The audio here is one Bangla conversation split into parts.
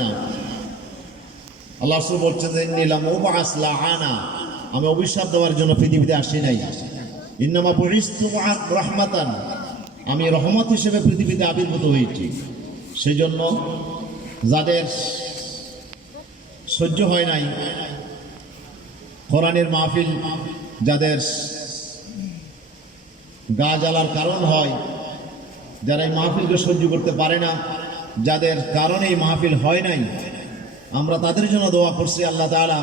না। আল্লাহ রাসূল বলছেন যে ইন্নী লামুবআস লাআনা, আমি অভিশাপ দেওয়ার জন্য পৃথিবীতে আসি নাই। ইন্নামা বুইস্তু রাহমাতান, আমি রহমত হিসেবে পৃথিবীতে আবির্ভূত হয়েছি। সেই জন্য যাদের সহ্য হয় নাই কোরআনের মাহফিল, যাদের গা জ্বালার কারণ হয়, যারা এই মাহফিলকে সহ্য করতে পারে না, যাদের কারণে এই মাহফিল হয় নাই, আমরা তাদের জন্য দোয়া করছি আল্লাহ তাআলা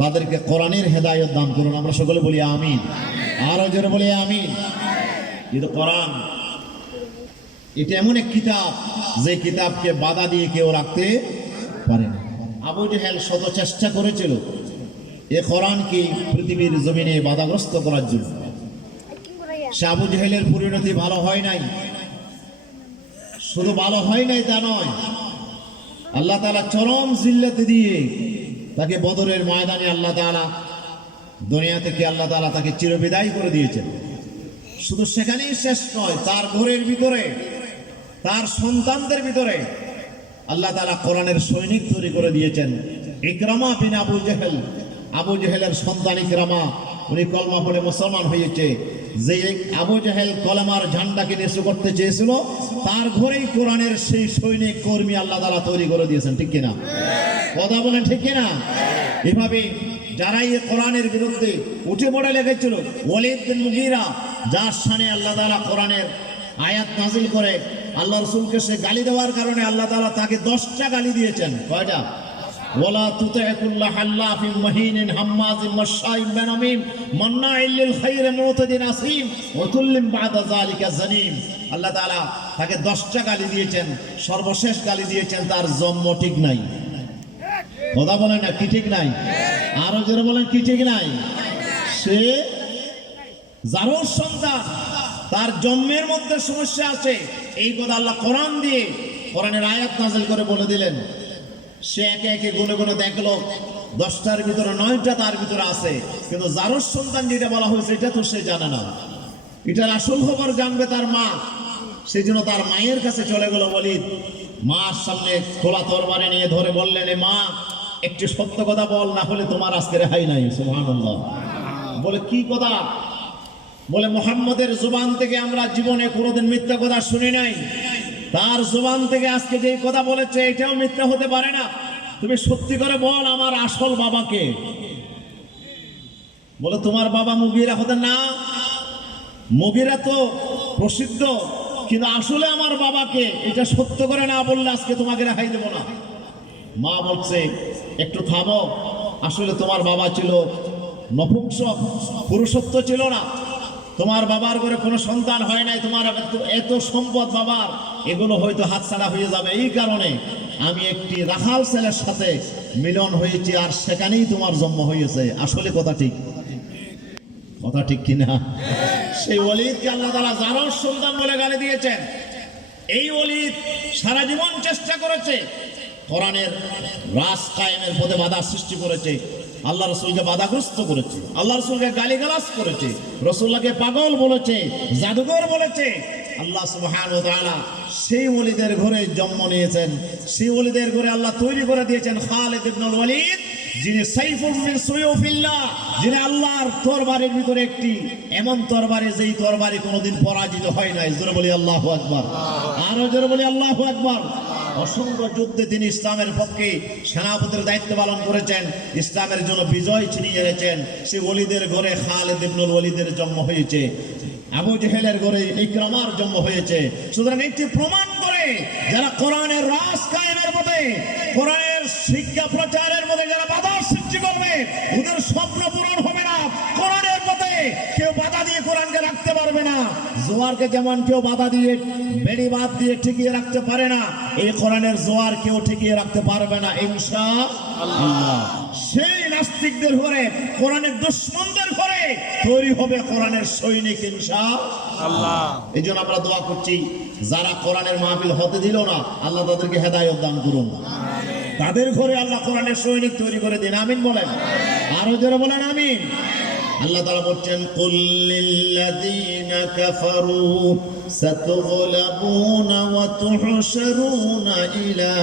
তাদেরকে কোরআনের হেদায়েত দান করুন। আমরা সকলে বলি আমিন, আরো জোরে বলি আমিন। কিন্তু কোরআন এটা এমন এক কিতাব, যে কিতাবকে বাধা দিয়ে কেউ রাখতে পারে না। আবু জেহেল শত চেষ্টা করেছিল এ কোরআনকে পৃথিবীর জমিনে বাধাগ্রস্ত করার জন্য। সে আবু জেহেলের পরিণতি ভালো হয় নাই। শুধু ভালো হয় নাই তা নয়, আল্লাহ তাআলা চরম জিল্লাতে দিয়ে তাকে বদরের ময়দানে আল্লাহ তাআলা দুনিয়া থেকে আল্লাহ তাআলা তাকে চিরবিদায় করে দিয়েছেন। শুধু সেখানেই শেষ নয়, তার ঘরের ভিতরে, তার সন্তানদের ভিতরে আল্লাহ তাআলা কোরআনের সৈনিক তৈরি করে দিয়েছেন। ইকরামা বিন আবু জেহেল, আবু জেহেলের সন্তান ইকরামা, উনি কলমা পড়ে মুসলমান হয়েছে। যে আবু জেহেল কলমার ঝান্ডাকে নিচু করতে চেয়েছিল, তার ঘরেই কোরআনের সেই সৈনিক কর্মী আল্লাহ তাআলা তৈরি করে দিয়েছেন। ঠিক কিনা? কথা বলেন ঠিক কিনা? এভাবে যারা এই কোরআনের বিরুদ্ধে উঠে পড়ে লেগেছিল, ওয়ালিদ বিন মুগীরা, যার শানে আল্লাহ তাআলা কোরআনের আয়াত নাজিল করে আল্লাহ রাসূলকে সে গালি দেওয়ার কারণে আল্লাহ তাআলা তাকে 10টা গালি দিয়েছেন। কয়টা? ওয়ালা তুতি কুল্লা হাল্লাফিন মাহিনিন হাম্মাজিন মাশাইন বিনামিম মান্নাইল লিল খাইরি মুতাদিন আসিম ওয়াতুল্লিম বাদা যালিকা জানিম। আল্লাহ তাআলা তাকে 10টা গালি দিয়েছেন। সর্বশেষ গালি দিয়েছেন তার জন্ম ঠিক নাই। কথা বলেন না, কি ঠিক নাই? আরো জোরে বলেন, কি ঠিক নাই? সে জারুর সন্তান, তার জন্মের মধ্যে সমস্যা আছে, এই কথা আল্লাহ কোরআন দিয়ে কোরআনের আয়াত নাযিল করে বলে দিলেন। সে একে একে গুনে গুনে দেখলো 10টার ভিতরে 9টা তার ভিতরে আছে, কিন্তু জারুর সন্তান যেটা বলা হয়েছে এটা তো সে জানে না। এটার আসল খবর জানবে তার মা। সেই জন্য তার মায়ের কাছে চলে গেল ওয়ালিদ। মার সামনে খোলা তরবারি নিয়ে ধরে বললেন, মা একটু সত্য কথা বল, না হলে তোমার আজকে রেহাই নাই। সুবহানাল্লাহ। বলে কি কথা? বলে মুহাম্মদের জবান থেকে আমরা জীবনে কোনোদিন মিথ্যা কথা শুনি নাই। তার জবান থেকে আজকে যে কথা বলেছে এটাও মিথ্যা হতে পারে না। তুমি সত্যি করে বল আমার আসল বাবাকে। বলে তোমার বাবা মুগীরা হতেন না? মুগীরা তো প্রসিদ্ধ, কিন্তু আসলে আমার বাবাকে, এটা সত্য করে না বললে আজকে তোমাকে রেহাই দেব না। মা বলছে একটু থামো, আসলে তোমার বাবা ছিল নপুংসক, পুরুষত্ব ছিল না। তোমার বাবার ঘরে কোনো সন্তান হয় নাই, তোমার এত সম্পদ বাবার, এগুলো হয়তো হাতছাড়া হয়ে যাবে। এই কারণে আমি একটি রাখাল ছেলের সাথে মিলন হয়েছি, আর সেখানেই তোমার জন্ম হয়েছে। আসলে কথা ঠিক, কথা ঠিক কিনা? সেই ওয়ালিদকে আল্লাহ তাআলা জারুর সন্তান বলে গালি দিয়েছেন। এই ওয়ালিদ সারা জীবন চেষ্টা করেছে, কোরআনের রাজ কায়েমের পথে বাধা সৃষ্টি করেছে, আল্লাহ রাসূলকে বাধাগ্রস্ত করেছে, আল্লাহ রাসূলকে গালিগালাজ করেছে, রাসূলকে পাগল বলেছে, জাদুকর বলেছে। আল্লাহ সুবহানাহু ওয়া তাআলা সেই ওয়ালিদের ঘরে জন্ম নিয়েছেন। সেই ওয়ালিদের ঘরে আল্লাহ তৈরি করে দিয়েছেন খালিদ ইবনুল ওয়ালিদ, যিনি সাইফুম মিন সুয়ুফিল্লাহ, যিনি আল্লাহর তরবারির ভিতরে একটি এমন তরবারি, যেই তরবারি কোনোদিন পরাজিত হয় নাই। জোরে বলি আল্লাহু আকবার, আরো জোরে বলি আল্লাহু আকবার। অসংখ্য যুদ্ধে তিনি ইসলামের পক্ষে সেনাপতির দায়িত্ব পালন করেছেন, ইসলামের জন্য বিজয় ছিনিয়ে এনেছেন। সেই ওয়ালিদের ঘরে খালিদ ইবনুল ওয়ালিদের জন্ম হয়েছে, আবু জেহেলের ঘরে ইকরামার জন্ম হয়েছে। সুতরাং এটি প্রমাণ করে যারা কোরআনের রাজ কায়েমের পথে, কোরআনের শিক্ষা প্রচারের মধ্যে যারা বাধার সৃষ্টি করবে, ওদের স্বপ্ন পূরণ হবে না। কোরআনের পথে কেউ বাধা দিয়ে কোরআনকে রাখতে পারবে না। জোয়ারকে যেমন কেউ বাধা দিয়ে, বেড়ি বাদ দিয়ে টিকিয়ে রাখতে পারে না, এই কোরআনের জোয়ার কেউ টিকিয়ে রাখতে পারবে না ইনশাআল্লাহ। সেই নাস্তিকদের ঘরে, কোরআনের দুশমনদের ঘরে তৈরি হবে কোরআনের সৈনিক ইনশাআল্লাহ। এই জন্য আমরা দোয়া করছি, যারা কোরআনের মাহফিল হতে দিল না, আল্লাহ তাদেরকে হেদায়েত দান করুন। তাদের ঘরে আল্লাহ কোরআনের সৈনিক তৈরি করে দিন। আমিন বলেন, আরো জোরে বলেন আমিন। আল্লাহ তাআলা বলছেন কুল লিল্লাযীনা কাফারু সাতুগলাবুনা ওয়া তুহশারুনা ইলা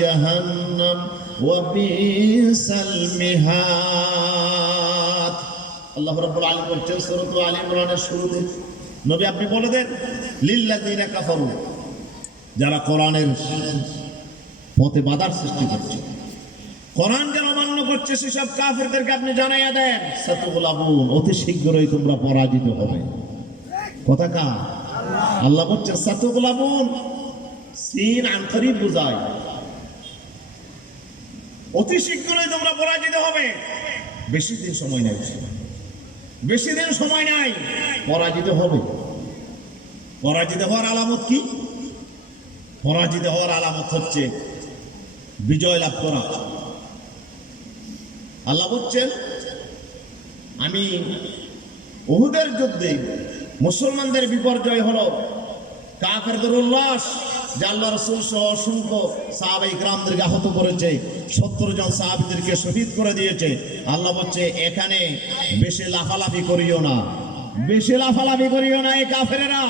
জাহান্নাম ওয়া বিসাল মিহাদ। আল্লাহ রাব্বুল আলামিন বলছেন সূরা আলে ইমরানের শুরুতে, নবী আপনি বলে দেন লিল্লাযীনা কাফারু, যারা কোরআনের পথে বাধার সৃষ্টি করছে, কোরআন যারা অমান্য করছে, সেসব কাফেরদেরকে আপনি জানাইয়া দেন সাতুগলাবুন, অতি শীঘ্রই তোমরা পরাজিত হবে। কথা কা আল্লাহ বলছেন সাতুগলাবুন, সিন আন করিব বুঝায়, অতি শীঘ্রই তোমরা পরাজিত হবে। বেশি দিন সময় নাই, বেশি দিন সময় নাই, পরাজিত হবে। পরাজিত হওয়ার আলামত কি? পরাজিত হওয়ার আলামত হচ্ছে বিজয় লাভ করা। আল্লাহ বলছেন আমি উহুদের যুদ্ধে মুসলমানদের বিপর্যয় হলো, কাফেরদের উল্লাস যে আল্লাহ রাসূল সহ অসংখ্য সাহাবায়ে ইকরামদেরকে আহত করেছে, 70 জন সাহাবীদেরকে শহীদ করে দিয়েছে। আল্লাহ বলছে এখানে বেশি লাফালাফি করিও না, বেশি লাফালাফি করিও না এই কাফেরেরা।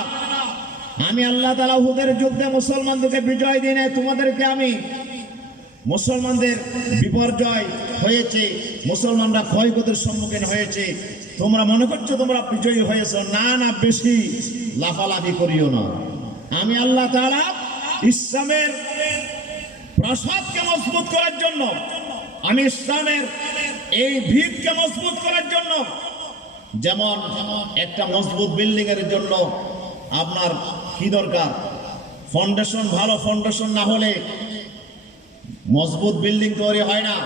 আমি আল্লাহ তাআলা উহুদের যুদ্ধে মুসলমানদেরকে বিজয় দিই নাই, তোমাদেরকে আমি মুসলমানদের বিপর্যয় হয়েছে, মুসলমানরা ক্ষয়ক্ষতির সম্মুখীন হয়েছে, তোমরা মনে করছো তোমরা বিজয়ী হয়েছো, না না, বেশি লাফালাফি করিও না। আমি আল্লাহ তাআলা ইসলামের প্রাসাদকে মজবুত করার জন্য, আমি ইসলামের এই ভিতকে মজবুত করার জন্য, যেমন একটা মজবুত বিল্ডিং এর জন্য আপনার কি দরকার? ফাউন্ডেশন, ভালো ফাউন্ডেশন না হলে মজবুত বিল্ডিং তৈরি হয় না।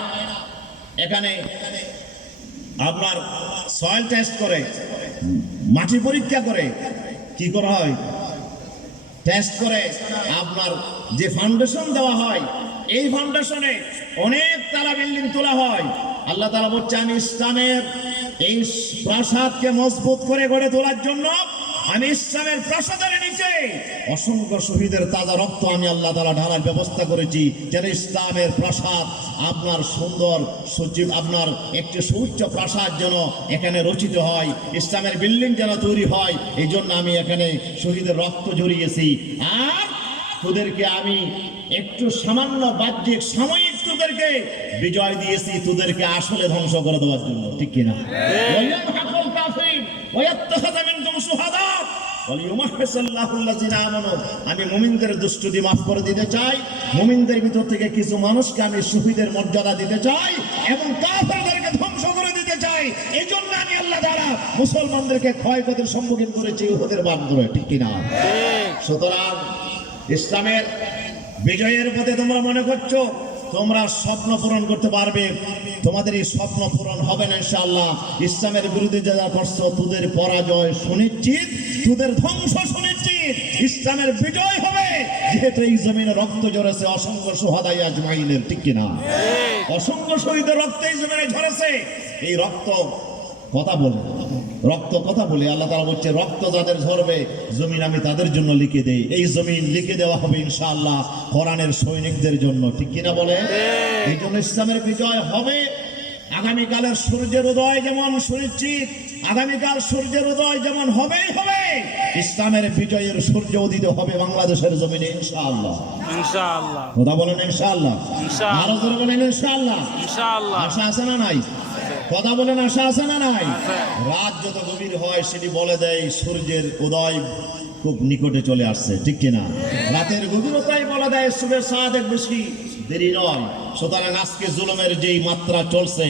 এখানে আপনার সয়েল টেস্ট করে, মাটি পরীক্ষা করে, কি করা হয়? টেস্ট করে আপনার যে ফাউন্ডেশন দেওয়া হয়, এই ফাউন্ডেশনে অনেক তালা বিল্ডিং তোলা হয়। আল্লাহ তাআলা বলছে আমি ইসলামের এই প্রাসাদকে মজবুত করে গড়ে তোলার জন্য আমি ইসলামের প্রাসাদের নিচে অসংখ্য শহীদের তাজা রক্ত আমি আল্লাহ তাআলা ঢালার ব্যবস্থা করেছি, যেন ইসলামের প্রাসাদ আপনার সুন্দর সজীব, আপনার একটি সুউচ্চ প্রাসাদ যেন এখানে রচিত হয়, ইসলামের বিল্ডিং যেন তৈরি হয়। এই জন্য আমি এখানে শহীদের রক্ত ঝরিয়েছি। আর তোদেরকে আমি একটু সামান্য বাহ্যিক সাময়িক তোদেরকে বিজয় দিয়েছি, তোদেরকে আসলে ধ্বংস করে দেওয়ার জন্য, ঠিক কিনা? আমি মুমিনদের দুষ্টুমি মাফ করে দিতে চাই, মুমিনদের ভিতর থেকে কিছু মানুষকে আমি শহীদের মর্যাদা দিতে চাই এবং কাফেরদেরকে ধ্বংস করে দিতে চাই। এই জন্য আমি আল্লাহ তাআলা মুসলমানদেরকে ক্ষয়ক্ষতির সম্মুখীন করেছি উহুদের মাধ্যমে, ঠিক কিনা? সুতরাং ইসলামের বিজয়ের পথে তোমরা মনে করছো তোমরা স্বপ্ন পূরণ করতে পারবে, তোমাদের এই স্বপ্ন পূরণ হবে না ইনশাআল্লাহ। ইসলামের বিরুদ্ধে যারা করছো তোদের পরাজয় সুনিশ্চিত, তোদের ধ্বংস সুনিশ্চিত। ইসলামের বিজয় হবে, যেহেতু এই জমিনে রক্ত ঝরেছে অসংখ্য শুহাদায়ে আজমাইনের, ঠিক কিনা? অসংখ্য শহীদের রক্ত এই জমিনে ঝরেছে। এই রক্ত কথা বলে, রক্ত কথা বলে। আল্লাহ তাআলা বলছে রক্ত যাদের ঝরবে জমিন আমি তাদের জন্য লিখে দেই। এই জমিন লিখে দেওয়া হবে ইনশাআল্লাহ কোরআনের সৈনিকদের জন্য, ঠিক কিনা বলে? এই জন্য ইসলামের বিজয় হবে। আগামীকালের সূর্যের উদয় যেমন সুনিশ্চিত, আগামীকাল সূর্যের উদয় যেমন হবেই হবে, ইসলামের বিজয়ের সূর্য উদিত হবে বাংলাদেশের জমিনে ইনশাআল্লাহ। ইনশাআল্লাহ। কথা বলেন ইনশাআল্লাহ। ইনশাআল্লাহ। আরো জোরে বলেন ইনশাআল্লাহ। ইনশাআল্লাহ। আশা আছে না নাই? কথা বলেন আশা আছে না নাই? রাত যত গভীর হয় সেটি বলে দেয় সূর্যের উদয় খুব নিকটে চলে আসছে, ঠিক কিনা? রাতের গভীরতাই বলে দেয় সুবের সাদেক বেশি দেরি নয়। সুতরাং আজকে জুলুমের যেই মাত্রা চলছে,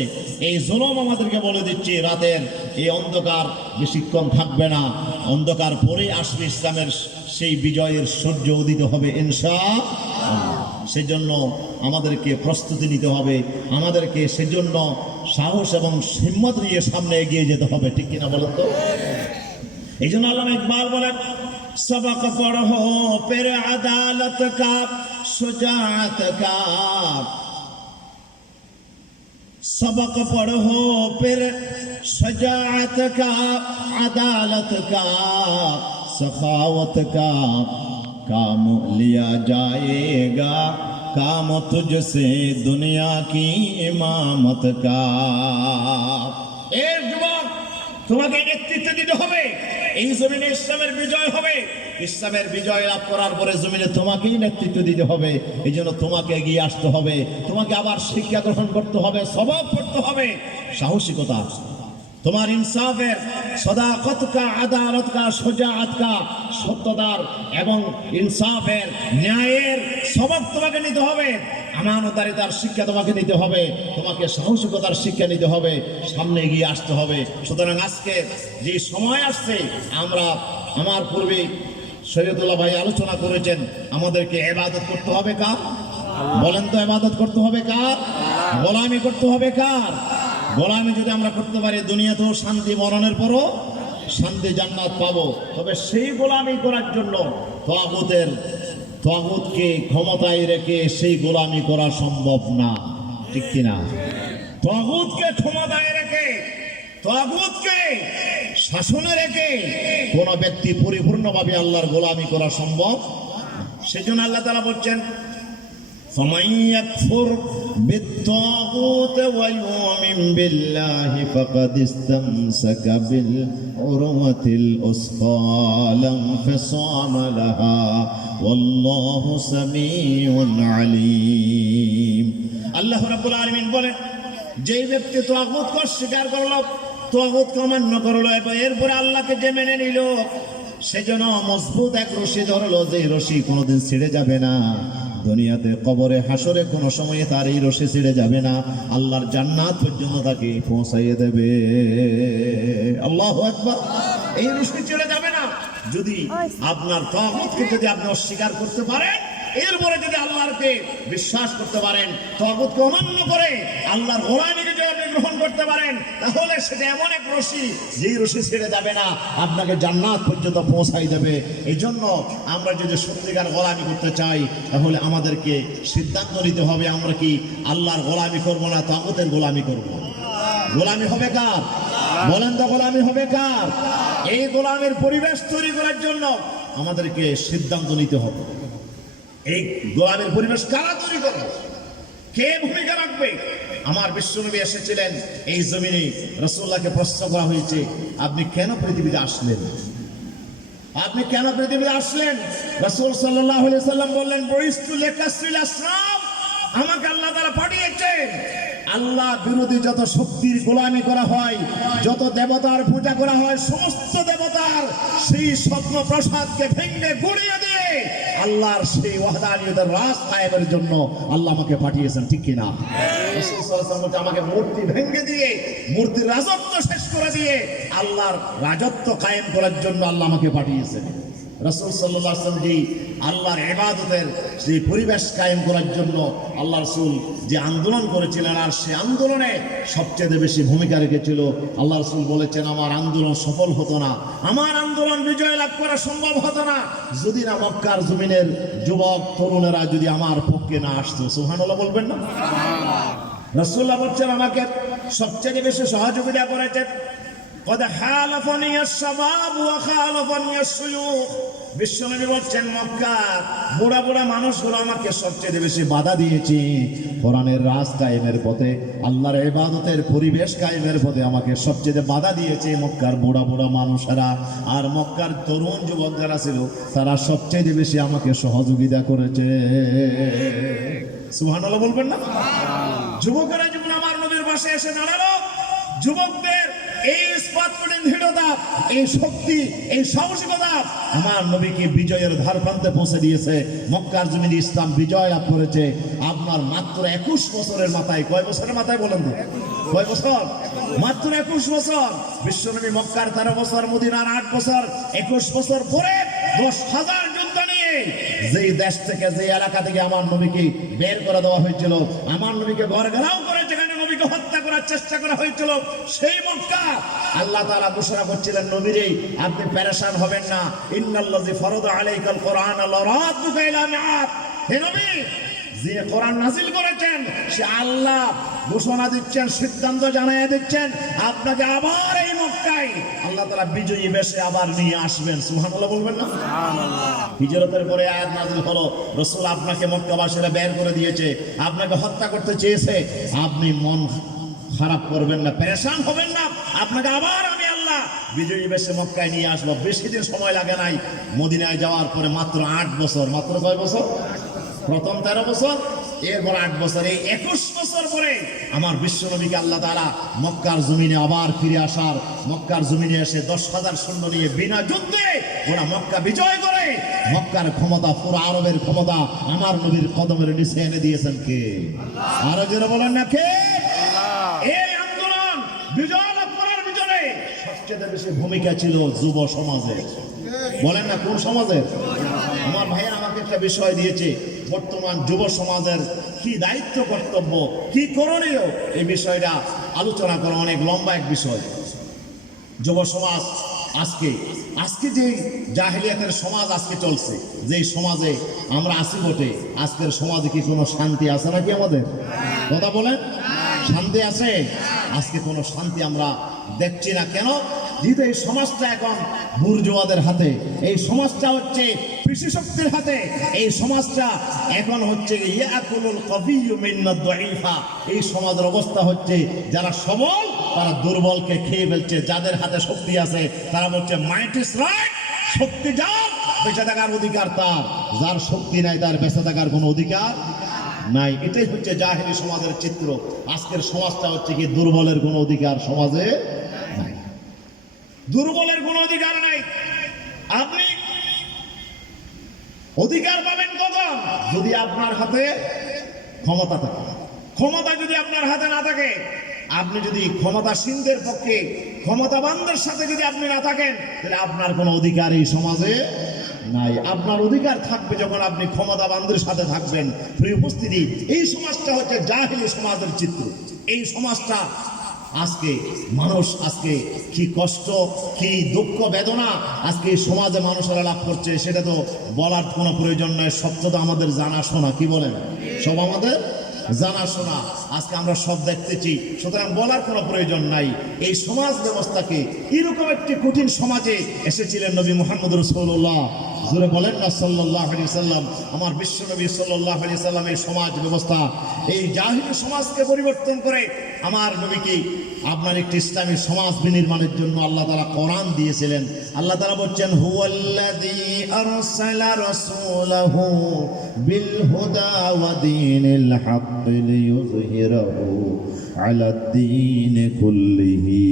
এই জুলুম আমাদেরকে বলে দিচ্ছে রাতের এই অন্ধকার বেশিক্ষণ থাকবে না, অন্ধকার পরে আসবে ইসলামের সেই বিজয়ের সূর্য উদিত হবে ইনশাআল্লাহ। সেজন্য আমাদেরকে প্রস্তুতি নিতে হবে, আমাদেরকে সেজন্য সাহস এবং হিম্মত নিয়ে সামনে এগিয়ে যেতে হবে, ঠিক কিনা বলেন তো? এই জন্য আল্লামা ইকবাল বলেন सबक पढ़ो फिर अदालत का शुजाअत का, सबक पढ़ो फिर शुजाअत का, अदालत का, सखावत का, काम लिया जाएगा, काम तुझसे दुनिया की इमामत का। এর যুবক, তোমাকে নেতৃত্ব দিতে হবে। এই জমিনে ইসলামের বিজয় হবে। ইসলামের বিজয় লাভ করার পরে জমিনে তোমাকেই নেতৃত্ব দিতে হবে। এই জন্য তোমাকে এগিয়ে আসতে হবে, তোমাকে আবার শিক্ষা গ্রহণ করতে হবে, সবব করতে হবে। সাহসিকতা, তোমার ইনসাফের, সদাকতকা, আদালতকা, সুজাআতকা, সত্যতার এবং ইনসাফের, ন্যায়ের সবক তোমাকে নিতে হবে। আমানতদারিতার শিক্ষা তোমাকে নিতে হবে, তোমাকে সাহসিকতার শিক্ষা নিতে হবে, সামনে এগিয়ে আসতে হবে। সুতরাং আজকে যে সময় আসছে, আমরা আমার পূর্বে শরীয়তুল্লাহ ভাই আলোচনা করেছেন, আমাদেরকে ইবাদত করতে হবে কার? বলেন তো, ইবাদত করতে হবে কার? গোলামি করতে হবে কার? গোলামি যদি আমরা করতে পারি, দুনিয়াতেও শান্তি, মরণের পরও শান্তি, জান্নাত পাবো। তবে সেই গোলামি করার জন্য তাগুতকে ক্ষমতায় রেখে সেই গোলামি করা সম্ভব না, ঠিক কিনা? তাগুতকে ক্ষমতায় রেখে, তাগুতকে শাসনে রেখে কোন ব্যক্তি পরিপূর্ণভাবে আল্লাহর গোলামি করা সম্ভব। সেজন্য আল্লাহ তাআলা বলছেন, فمن يكفر بالطاغوت ويؤمن بالله فقد استمسك بالعروة الوثقى لا انفصام لها والله سميع عليم। আল্লাহ রাব্বুল আলামিন বলেন, যে ব্যক্তি তাগুতকে অস্বীকার করলো, তাগুতকে অমান্য করলো, এরপরে আল্লাহকে যে মেনে নিল, সেজন্য মজবুত এক রশি ধরলো, যে রশি কোনোদিন ছিঁড়ে যাবে না। দুনিয়াতে, কবরে, হাসরে কোনো সময়ে তার এই রশি ছিঁড়ে যাবে না, আল্লাহর জান্নাত পর্যন্ত তাকে পৌঁছাইয়ে দেবে। আল্লাহু আকবার। এই রশি ছিঁড়ে যাবে না। যদি আপনার তাগুতকে যদি আপনি অস্বীকার করতে পারেন, এরপরে যদি আল্লাহকে বিশ্বাস করতে পারেন, তাগুতকে অমান্য করে আল্লাহর গোলামিকে যদি আপনি গ্রহণ করতে পারেন, তাহলে সেটা এমন এক রশি, যেই রশি ছেড়ে যাবে না, আপনাকে জান্নাত পর্যন্ত পৌঁছাই দেবে। এই জন্য আমরা যদি সত্যিকার গোলামি করতে চাই, তাহলে আমাদেরকে সিদ্ধান্ত নিতে হবে, আমরা কি আল্লাহর গোলামি করব না তাগুতের গোলামি করব? গোলামি হবে কার? বলেন তো, গোলামি হবে কার? এই গোলামের পরিবেশ তৈরি করার জন্য আমাদেরকে সিদ্ধান্ত নিতে হবে। এই গোলামের পরিবেশ কারা তৈরি করবে? কে ভূমিকা রাখবে? আমার বিশ্বনবী এসেছিলেন এই জমিনে, রাসূলুল্লাহকে প্রশ্ন করা হয়েছে, আপনি কেন পৃথিবীতে আসলেন? আপনি কেন পৃথিবীতে আসলেন? রাসূল সাল্লাল্লাহু আলাইহি সাল্লাম বললেন, বুইস্তু লিকাসরিল আসনাম, আমাকে আল্লাহ তাআলা পাঠিয়েছেন আল্লাহ বিরোধী যত শক্তির গোলামি করা হয়, যত দেবতার পূজা করা হয়, সমস্ত দেবতার সেই স্বপ্ন প্রসাদকে ভেঙে গুঁড়িয়ে দিয়ে আল্লাহর সেই ওয়াহদানিয়তের রাজ কায়েমের জন্য আল্লাহ আমাকে পাঠিয়েছেন, ঠিক কিনা? রাসূল সাল্লাল্লাহু আলাইহি ওয়াসাল্লাম আমাকে মূর্তি ভেঙে দিয়ে, মূর্তির রাজত্ব শেষ করে দিয়ে আল্লাহর রাজত্ব কায়েম করার জন্য আল্লাহ আমাকে পাঠিয়েছেন। রাসূল সাল্লাল্লাহু আলাইহি ওয়াসাল্লাম যে আল্লাহর ইবাদতের যে পরিবেশ কায়েম করার জন্য আল্লাহ রাসূল যে আন্দোলন করেছিলেন, আর সেই আন্দোলনে সবচেয়ে বেশি ভূমিকা রেখেছিল। আল্লাহ রাসূল বলেছেন, আমার আন্দোলন সফল হতো না, আমার আন্দোলন বিজয় লাভ করা সম্ভব হতো না, যদি না মক্কার জমিনের যুবক তরুণেরা যদি আমার পক্ষে না আসতো। সুবহানাল্লাহ বলবেন না? রাসূলুল্লাহ বলছেন, আমাকে সবচেয়ে বেশি সহযোগিতা করেছেন قد حالفني الشباب وخالفني الشيوخ। বিশ্বনবী বলছেন, মক্কার বুড়া বুড়া মানুষগুলো আমাকে সবচেয়ে বেশি বাধা দিয়েছে। কোরআনের রাজ কায়েমের পথে, আল্লাহর ইবাদতের পরিবেশ কায়েমের পথে আমাকে সবচেয়ে বাধা দিয়েছে মক্কার বুড়া বুড়া মানুষেরা। আর মক্কার তরুণ যুবক যারা ছিল, তারা সবচেয়ে বেশি আমাকে সহযোগিতা করেছে। সুবহানাল্লাহ বলবেন না? যুবকেরা যেমন আমার নবীর পাশে এসে দাঁড়ালো, যুবকদের এই স্পাতকঠিন দৃঢ়তা, এই শক্তি, এই সাহসিকতা আমার নবীকে বিজয়ের ধার প্রান্তে পৌঁছে দিয়েছে। মক্কার জমিনে ইসলাম বিজয় লাভ করেছে আপনার মাত্র 21 বছরের মাথায়। কয় বছরের মাথায় বলেন তো? কয় বছর? মাত্র 21 বছর। বিশ্বনবী মক্কার 13 বছর, মদিনার 8 বছর, 21 বছর পরে 10,000 যুদ্ধ নিয়ে যেই দেশ থেকে, যে এলাকা থেকে আমার নবীকে বের করে দেওয়া হয়েছিল, আমার নবীকে ঘরঘেরাও করে যেখানে নবীকে হত্যা করার চেষ্টা করা হয়েছিল, সেই মক্কা আল্লাহ তাআলা ঘোষণা করছিলেন, নবীরে আপনি পেরেশান হবেন না, ইন্নাল্লাযী ফারাদা আলাইকাল কুরআন লারাদুকা ইলা মিআদ। হে নবী, যে কোরআন নাযিল করেছেন, সে আল্লাহ ঘোষণা দিচ্ছেন, সিদ্ধান্ত জানিয়ে দিচ্ছেন, আপনাকে আবার এই মক্কায় আল্লাহ তাআলা বিজয়ী বেশে আবার নিয়ে আসবেন। সুবহানাল্লাহ বলবেন না? সুবহানাল্লাহ। হিজরতের পরে আয়াত নাযিল হলো, রাসূল আপনাকে মক্কাবাসীরা বের করে দিয়েছে, আপনাকে হত্যা করতে চেয়েছে, আপনি মন খারাপ করবেন না, পেরেশান হবেন না। আপনাকে আবার আমি আল্লাহ বিজয়ী বেশে মক্কায় নিয়ে আসবো। বেশি দিন সময় লাগে নাই। মদিনায় যাওয়ার পরে মাত্র 8 বছর, মাত্র কয় বছর? প্রথম 13 বছর, এরপর 8 বছর, এই 21 বছর পরে আমার বিশ্বনবীকে আল্লাহ তাআলা মক্কার জমিনে আবার ফিরে আসার, মক্কার জমিনে এসে 10,000 সৈন্য নিয়ে বিনা যুদ্ধে ওরা মক্কা বিজয় করে মক্কার ক্ষমতা, পুরো আরবের ক্ষমতা আমার নবীর কদমের নিচে এনে দিয়েছেন কে? আরো জোরে বলেন না কে? এই আন্দোলন বিজয় লাভ করার ভিতরে সবচেয়ে বেশি ভূমিকা ছিল যুব সমাজের। বলেন না কোন সমাজের? আমার ভাইয়ের আমাকে একটা বিষয় দিয়েছে, বর্তমান যুব সমাজের কি দায়িত্ব কর্তব্য, কি করণীয়, এই বিষয়টা আলোচনা করা অনেক লম্বা এক বিষয়। যুব সমাজ আজকে যে জাহেলিয়াতের সমাজ আজকে চলছে, যে সমাজে আমরা আছি বটে, আজকের সমাজে কি কোনো শান্তি আছে নাকি? আমাদের কথা বলেন, শান্তি আছে? আজকে কোনো শান্তি আমরা দেখছি না। কেন? যেহেতু এই সমাজটা এখন বুর্জোয়াদের হাতে, এই সমাজটা হচ্ছে কৃষি শক্তির হাতে, এই সমাজটা এখন হচ্ছে ইয়াকুলুল কাবিয়্যু মিনাদ দাঈফা। এই সমাজের অবস্থা হচ্ছে যারা সবল তারা দুর্বলকে খেয়ে ফেলছে, যাদের হাতে শক্তি আছে তারা বলছে মাইট ইজ রাইট, শক্তি যার বেঁচে থাকার অধিকার তার, যার শক্তি নাই তার বেঁচে থাকার কোনো অধিকার নাই। এটাই হচ্ছে জাহেলি সমাজের চিত্র। আজকের সমাজটা হচ্ছে কি দুর্বলের কোনো অধিকার সমাজে নাই, দুর্বলের কোনো অধিকার নাই। আপনি অধিকার পাবেন কখন? যদি আপনার হাতে ক্ষমতা থাকে। ক্ষমতা যদি আপনার হাতে না থাকে, আপনি যদি ক্ষমতাসীনদের পক্ষে, ক্ষমতাবানদের সাথে যদি আপনি না থাকেন, তাহলে আপনার কোনো অধিকার এই সমাজে নাই। আপনার অধিকার থাকবে যখন আপনি ক্ষমতাবানদের সাথে থাকবেন। প্রিয় উপস্থিতি, এই সমাজটা হচ্ছে জাহেলি সমাজের চিত্র। এই সমাজটা আজকে মানুষ, আজকে কি কষ্ট, কি দুঃখ বেদনা আজকে এই সমাজে মানুষেরা লাভ করছে, সেটা তো বলার কোনো প্রয়োজন নয়। সত্য তো আমাদের জানাশোনা, কি বলেন? সব আমাদের জানাশোনা, আজকে আমরা সব দেখতেছি, সুতরাং বলার কোনো প্রয়োজন নাই। এই সমাজ ব্যবস্থাকে এরকম একটি কঠিন সমাজে এসেছিলেন নবী মুহাম্মদ রাসূলুল্লাহ, জোরে বলেন না সাল্লাল্লাহু আলাইহি সাল্লাম। আমার বিশ্ব নবী সাল্লাল্লাহু আলাইহি সাল্লাম এই সমাজ ব্যবস্থা, এই জাহিলি সমাজকে পরিবর্তন করে আমার নবীকে আপনার একটি ইসলামী সমাজ বিনির্মাণের জন্য আল্লাহ তাআলা কোরআন দিয়েছিলেন। আল্লাহ তাআলা বলছেন হুয়াল্লাযী আরসালা রাসূলাহু বিল হুদা ওয়া দীনিল হক লিইয়ুযহিরাহু আলাদ দীন কুল্লিহি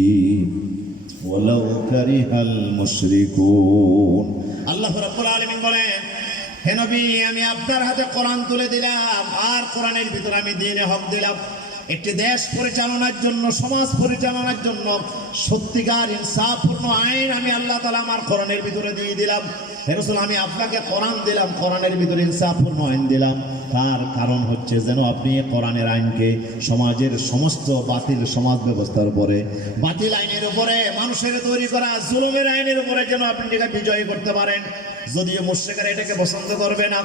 ওয়ালাউ কারিহাল মুশরিকুন। আল্লাহ রাব্বুল আলামিন বলেন, হে নবী, আমি আপনার হাতে কোরআন তুলে দিলাম, আর কোরআনের ভিতরে আমি দ্বীনে হক দিলাম। একটি দেশ পরিচালনার জন্য, সমাজ পরিচালনার জন্য সত্যিকার ইনসাফপূর্ণ আইন আমি আল্লাহ তাআলা আমার কোরআনের ভিতরে দিয়ে দিলাম। হে রাসূল, আমি আপনাকে কোরআন দিলাম, কোরআনের ভিতরে ইনসাফপূর্ণ আইন দিলাম। তার কারণ হচ্ছে যেন আপনি কোরআনের আইনকে সমাজের সমস্ত বাতিল সমাজ ব্যবস্থার উপরে, বাতিল আইনের উপরে, মানুষের তৈরি করা জুলুমের আইনের উপরে যেন আপনি এটাকে বিজয় করতে পারেন। যদিও মুশরিকরা এটাকে পছন্দ করবে না।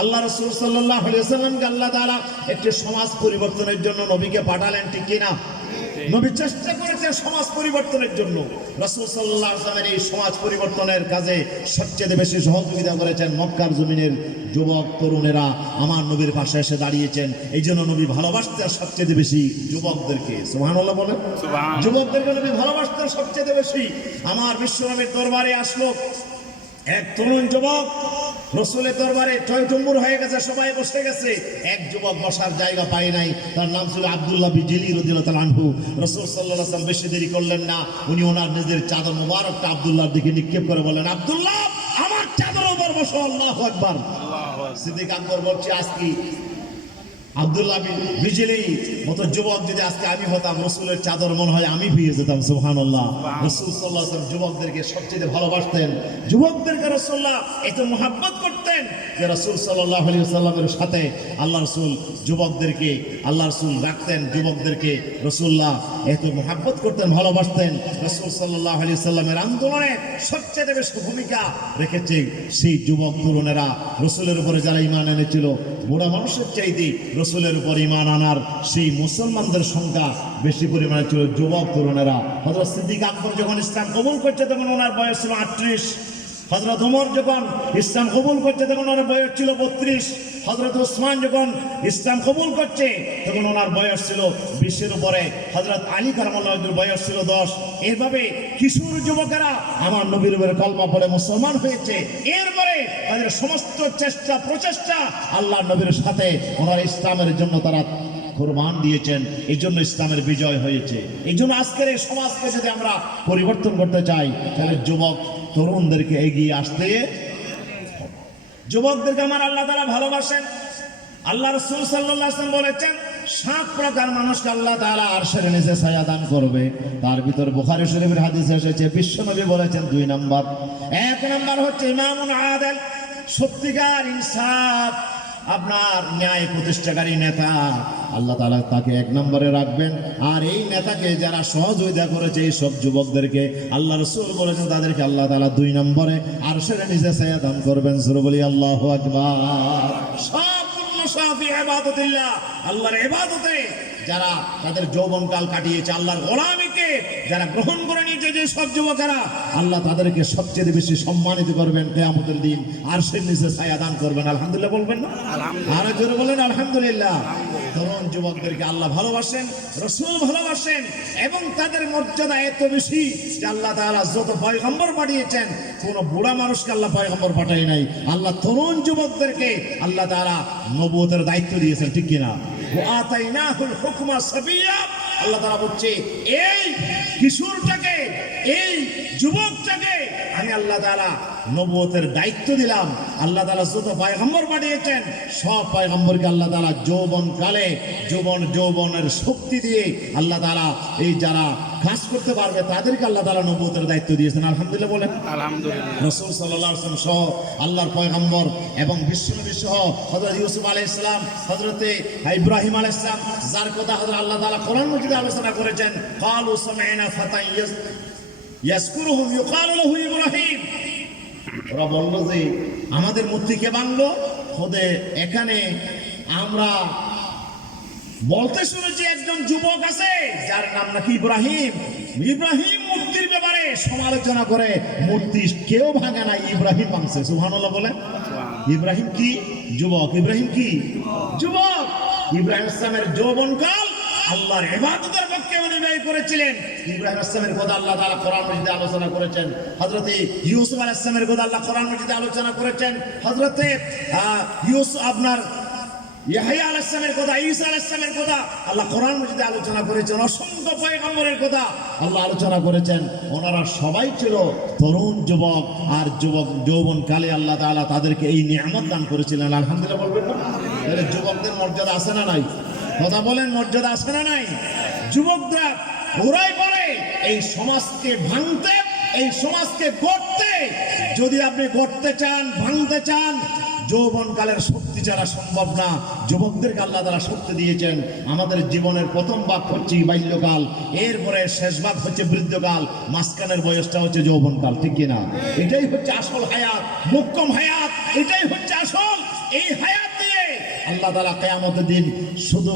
আল্লাহ রাসূল সাল্লাল্লাহু আলাইহি ওয়াসাল্লামকে আল্লাহ তাআলা একটি সমাজ পরিবর্তনের জন্য নবীকে পাঠালেন, ঠিক কি না? নবী চেষ্টা করেছেন সমাজ পরিবর্তনের জন্য। রাসূল সাল্লাল্লাহু আলাইহি ওয়াসাল্লামের এই সমাজ পরিবর্তনের কাজে সবচেয়ে বেশি সহযোগিতা করেছেন মক্কার জমিনের যুবক তরুণেরা আমার নবীর পাশে এসে দাঁড়িয়েছেন। এই জন্য নবী ভালোবাসতেন সবচেয়ে বেশি যুবকদেরকে। সুবহানাল্লাহ বলেন। যুবকদেরকে নবী ভালোবাসতেন সবচেয়ে বেশি। আমার বিশ্বনবীর দরবারে আসলো এক তরুণ যুবক, রাসূলের দরবারে টয়টম্বুর হয়ে গেছে, সবাই বসে গেছে, এক যুবক বসার জায়গা পায় নাই। তার নাম ছিল আব্দুল্লাহ বিন জিলি রাদিয়াল্লাহু তাআলা আনহু। রাসূল সাল্লাল্লাহু আলাইহি ওয়াসাল্লাম বেশি দেরি করলেন না, উনি ওনার নিজের চাদর মোবারকটা আব্দুল্লাহর দিকে নিক্ষেপ করে বলেন, আব্দুল্লাহ, আমার চাদরের উপর বসো। আল্লাহু আকবার। সিদ্দিক আকবর বলছে, আজকে আব্দুল্লাহ বিজলি মতো যুবক যদি আজকে আমি হতাম, রাসূলের চাদর মনে হয় আমি ভিজে যেতাম। সুবহানাল্লাহ। রাসূল সাল্লাল্লাহু আলাইহি ওয়াসাল্লাম যুবকদেরকে সবচেয়ে ভালোবাসতেন, যুবকদেরকে রাসূলুল্লাহ এত মুহাব্বত করতেন যে রাসূল সাল্লাল্লাহু আলাইহি ওয়াসাল্লামের সাথে আল্লাহ রাসূল যুবকদেরকে, আল্লাহ রাসূল রাখতেন যুবকদেরকে, রাসূলুল্লাহ এত মুহাব্বত করতেন, ভালোবাসতেন। রাসূল সাল্লাল্লাহু আলাইহি ওয়াসাল্লামের আন্দোলনে সবচেয়ে বেশি ভূমিকা রেখেছে সেই যুবক তরুণেরা। রাসূলের উপরে যারা ঈমান এনেছিল, বুড়া মানুষের চাইতে রাসূলের উপর ঈমান আনার সেই মুসলমানদের সংখ্যা বেশি পরিমাণে ছিল যুবক তরুণেরা। হযরত সিদ্দিক আকবর যখন ইসলাম কবুল করছে তখন ওনার বয়স ছিল 38। হযরত ওমর যখন ইসলাম কবুল করছে তখন ওনার বয়স ছিল 32। হযরত ওসমান যখন ইসলাম কবুল করছে তখন ওনার বয়স ছিল 20-এর উপরে। হযরত আলী কারামাল্লাহর বয়স ছিল 10। এভাবে কিশোর যুবকেরা আমার নবীর উপরে কলমা পড়ে মুসলমান হয়েছে। এরপরে তাদের সমস্ত চেষ্টা প্রচেষ্টা আল্লাহর নবীর সাথে ওনার ইসলামের জন্য তারা কোরবান দিয়েছেন। এই জন্য ইসলামের বিজয় হয়েছে। এই জন্য আজকের এই সমাজকে যদি আমরা পরিবর্তন করতে চাই তাহলে যুবক তরুণদেরকে এগিয়ে আসতে, যুবকদেরকে আমার আল্লাহ তাআলা ভালোবাসেন। আল্লাহ রাসূল সাল্লাল্লাহু আলাইহি ওয়াসাল্লাম বলেছেন 7 প্রকার মানুষকে আল্লাহ তাআলা আরশের নিচে ছায়া দান করবে। তার ভিতর বুখারী শরীফের হাদিসে এসেছে, বিশ্বনবী বলেছেন 2 নাম্বার। 1 নাম্বার হচ্ছে ইমামুন আদিল, সত্যিকার ইনসাফ, আপনার ন্যায় প্রতিষ্ঠাকারী নেতা। আল্লাহ তাআলা তাকে 1 নম্বরে রাখবেন। আর এই নেতাকে যারা সহযোগিতা করেছে এই সব যুবকদেরকে আল্লাহ রাসূল বলেছেন তাদেরকে আল্লাহ তাআলা 2 নম্বরে আরশের নিচে ছায়া দান করবেন। জোরে বলি আল্লাহু আকবার। সম্পূর্ণ সাফি ইবাদতিল্লাহ, আল্লাহর ইবাদতে যারা তাদের যৌবনকাল কাটিয়েছে, আল্লাহর গোলামিকে যারা গ্রহণ করে নিয়েছে, যে সব যুবকেরা আল্লাহ তাদেরকে সবচেয়ে বেশি সম্মানিত করবেন কিয়ামতের দিন, আরশের নিচে ছায়া দান করবেন। আলহামদুলিল্লাহ বলবেন না? আর জোরে বলেন আলহামদুলিল্লাহ। তরুণ যুবকদেরকে আল্লাহ ভালোবাসেন, রাসূল ভালোবাসেন এবং তাদের মর্যাদা এত বেশি যে আল্লাহ তাআলা যত পয়গম্বর পাঠিয়েছেন কোন বুড়া মানুষকে আল্লাহ পয়গম্বর পাঠায় নাই। আল্লাহ তরুণ যুবকদেরকে আল্লাহ তাআলা নবুয়তের দায়িত্ব দিয়েছেন, ঠিক কিনা? ওয়াতাইনাহুল হুকমা সাবিয়্যা, আল্লাহ তাআলা বলছে এই কিশোরটাকে, এই যুবকটাকে আমি আল্লাহ তাআলা নবুয়তের দায়িত্ব দিলাম। আল্লাহ তাআলা যত পয়গম্বর পাঠিয়েছেন সব পয়গম্বরকে আল্লাহ তাআলা যৌবনকালে যৌবনের শক্তি দিয়ে আল্লাহ তাআলা এই যারা কাজ করতে পারবে তাদেরকে আল্লাহ তাআলা নবুয়তের দায়িত্ব দিয়েছেন। আলহামদুলিল্লাহ বলেন আলহামদুলিল্লাহ। রাসূল সাল্লাল্লাহু আলাইহি ওয়াসাল্লাম সহ আল্লাহর পয়গম্বর এবং বিশ্বনবী সহ হযরত ইউসুফ আলাইহিস সালাম, হযরত ইব্রাহিম আলাইহিস সালাম, যার কথা হযরত আল্লাহ তাআলা কোরআন মাজিদে আলোচনা করেছেন, ক্বালু সামি'না ফাতান ইয়াজকুরুহুম ইউকালু লাহু ইব্রাহিম। ওরা বলল যে আমাদের মূর্তি কে ভাঙলো? খোদে এখানে আমরা বলতে শুনেছি একজন যুবক আছে যার নাম নাকি ইব্রাহিম। ইব্রাহিম মূর্তির ব্যাপারে সমালোচনা করে, মূর্তি কেউ ভাঙে না, ইব্রাহিম ভাঙছে। সুবহানাল্লাহ বলে। ইব্রাহিম কি যুবক? ইব্রাহিম কি যুবক? ইব্রাহিম ইসলামের যৌবনকাল আল্লাহর ইবাদতের পক্ষে উনি ব্যয় করেছিলেন। ইব্রাহিম ইসলামের কথা আল্লাহ তাআলা কোরআন মাজিদে আলোচনা করেছেন। হযরত ইউসুফ আলাইহিস সালামের কথা আল্লাহ কোরআন মাজিদে আলোচনা করেছেন। হযরত ইউসুফ আপনার ইয়াহইয়া আলাইহিস সালামের কথা, ঈসা আলাইহিস সালামের কথা আল্লাহ কোরআন মাজিদে আলোচনা করেছেন। অসংখ্য পয়গম্বরের কথা আল্লাহ আলোচনা করেছেন। ওনারা সবাই ছিল তরুণ যুবক, আর যৌবনকালে আল্লাহ তাআলা তাদেরকে এই নিয়ামত দান করেছিলেন। আলহামদুলিল্লাহ বলবেন না? তাহলে যুবকদের মর্যাদা আছে না নাই? কথা বলেন, মর্যাদা আছে না নাই? যুবকরা ওরাই পারে এই সমাজকে ভাঙতে, এই সমাজকে গড়তে। যদি আপনি গড়তে চান, ভাঙতে চান, যৌবনকালের শক্তি ছাড়া সম্ভব না। যুবকদেরকে আল্লাহ তাআলা শক্তি দিয়েছেন। আমাদের জীবনের প্রথম ভাগ হচ্ছে বাল্যকাল, এরপরে শেষ ভাগ হচ্ছে বৃদ্ধকাল, মাঝখানের বয়সটা হচ্ছে যৌবনকাল, ঠিক কিনা? এটাই হচ্ছে আসল হায়াত, মুক্কম হায়াত, এটাই হচ্ছে আসল। এই হায়াত দিয়ে আল্লাহ তাআলা কিয়ামতের দিন শুধু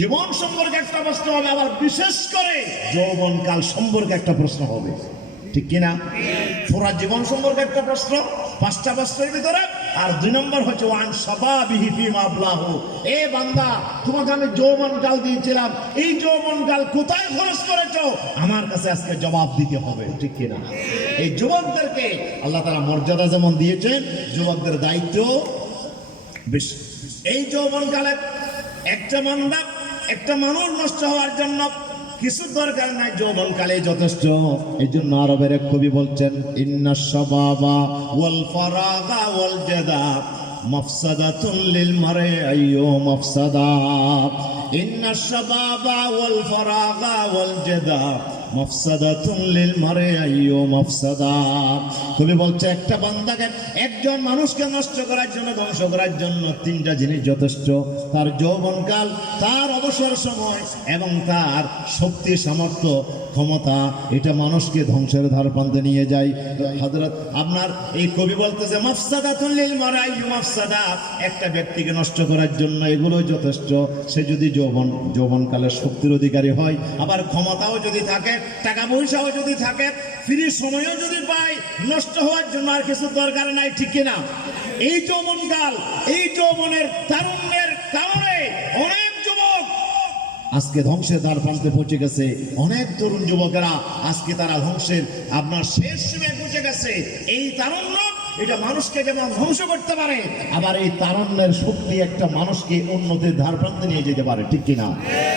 জীবন সম্পর্কে একটা প্রশ্ন হবে, আবার বিশেষ করে যৌবনকাল সম্পর্কে একটা প্রশ্ন হবে, ঠিক কিনা? পুরা জীবন সম্পর্কে একটা প্রশ্ন, 5টা প্রশ্নের ভিতরে। আর 2 নম্বর হচ্ছে ওয়ান শাবাবিহি ফিমা আবলাহু। এ বান্দা, তোমাকে আমি যৌবনকাল দিয়েছিলাম, এই যৌবনকাল কোথায় খরচ করেছো? আমার কাছে আজকে জবাব দিতে হবে, ঠিক কিনা? এই যুবকদেরকে আল্লাহ তাআলা মর্যাদা যেমন দিয়েছেন, যুবকদের দায়িত্ব বেশি। এই যৌবনকালে একটা মানুষ নষ্ট হওয়ার জন্য কিছু দরকার নাই, যৌবনকালে যথেষ্ট। এই জন্য আরবের এক কবি বলছেন, ইন্নাশ শাবাবা ওয়াল ফারাগা ওয়াল জাদা মাফসাদাতুন লিল মারই আইয়ু মাফসাদা। ইন্নাশ শাবাবা ওয়াল ফারাগা ওয়াল জাদা মাফসাদাতুন লিল মারই আইয়ু মাফসাদা। কবি বলছে একটা বান্দাকে, একজন মানুষকে নষ্ট করার জন্য, ধ্বংস করার জন্য 3টা জিনিস যথেষ্ট। তার যৌবনকাল, তার অবসর সময় এবং তার শক্তি, সামর্থ্য, ক্ষমতা। এটা মানুষকে ধ্বংসের ধার প্রান্তে নিয়ে যায়। হযরত আপনার এই কবি বলতেছে মাফসাদাতুন লিল মারই আইয়ু মাফসাদা। একটা ব্যক্তিকে নষ্ট করার জন্য এগুলোই যথেষ্ট। সে যদি যৌবনকালের শক্তির অধিকারী হয়, আবার ক্ষমতাও যদি থাকে, টাকা পয়সাও যদি থাকে, ফ্রি সময়ও যদি পাই, নষ্ট হওয়ার জন্য আর কিছু দরকার নাই, ঠিক কিনা? এই যৌবনকাল, এই যৌবনের তারুণ্যের কারণে অনেক যুবক আজকে ধ্বংসের দ্বার প্রান্তে পৌঁছে গেছে। অনেক তরুণ যুবকেরা আজকে তারা ধ্বংসের আপনার শেষ সীমায় পৌঁছে গেছে। এই তারুণ্য এটা মানুষকে যেমন ধ্বংস করতে পারে, আবার এই তারুণ্যের শক্তি একটা মানুষকে উন্নতির ধার প্রান্তে নিয়ে যেতে পারে, ঠিক কিনা?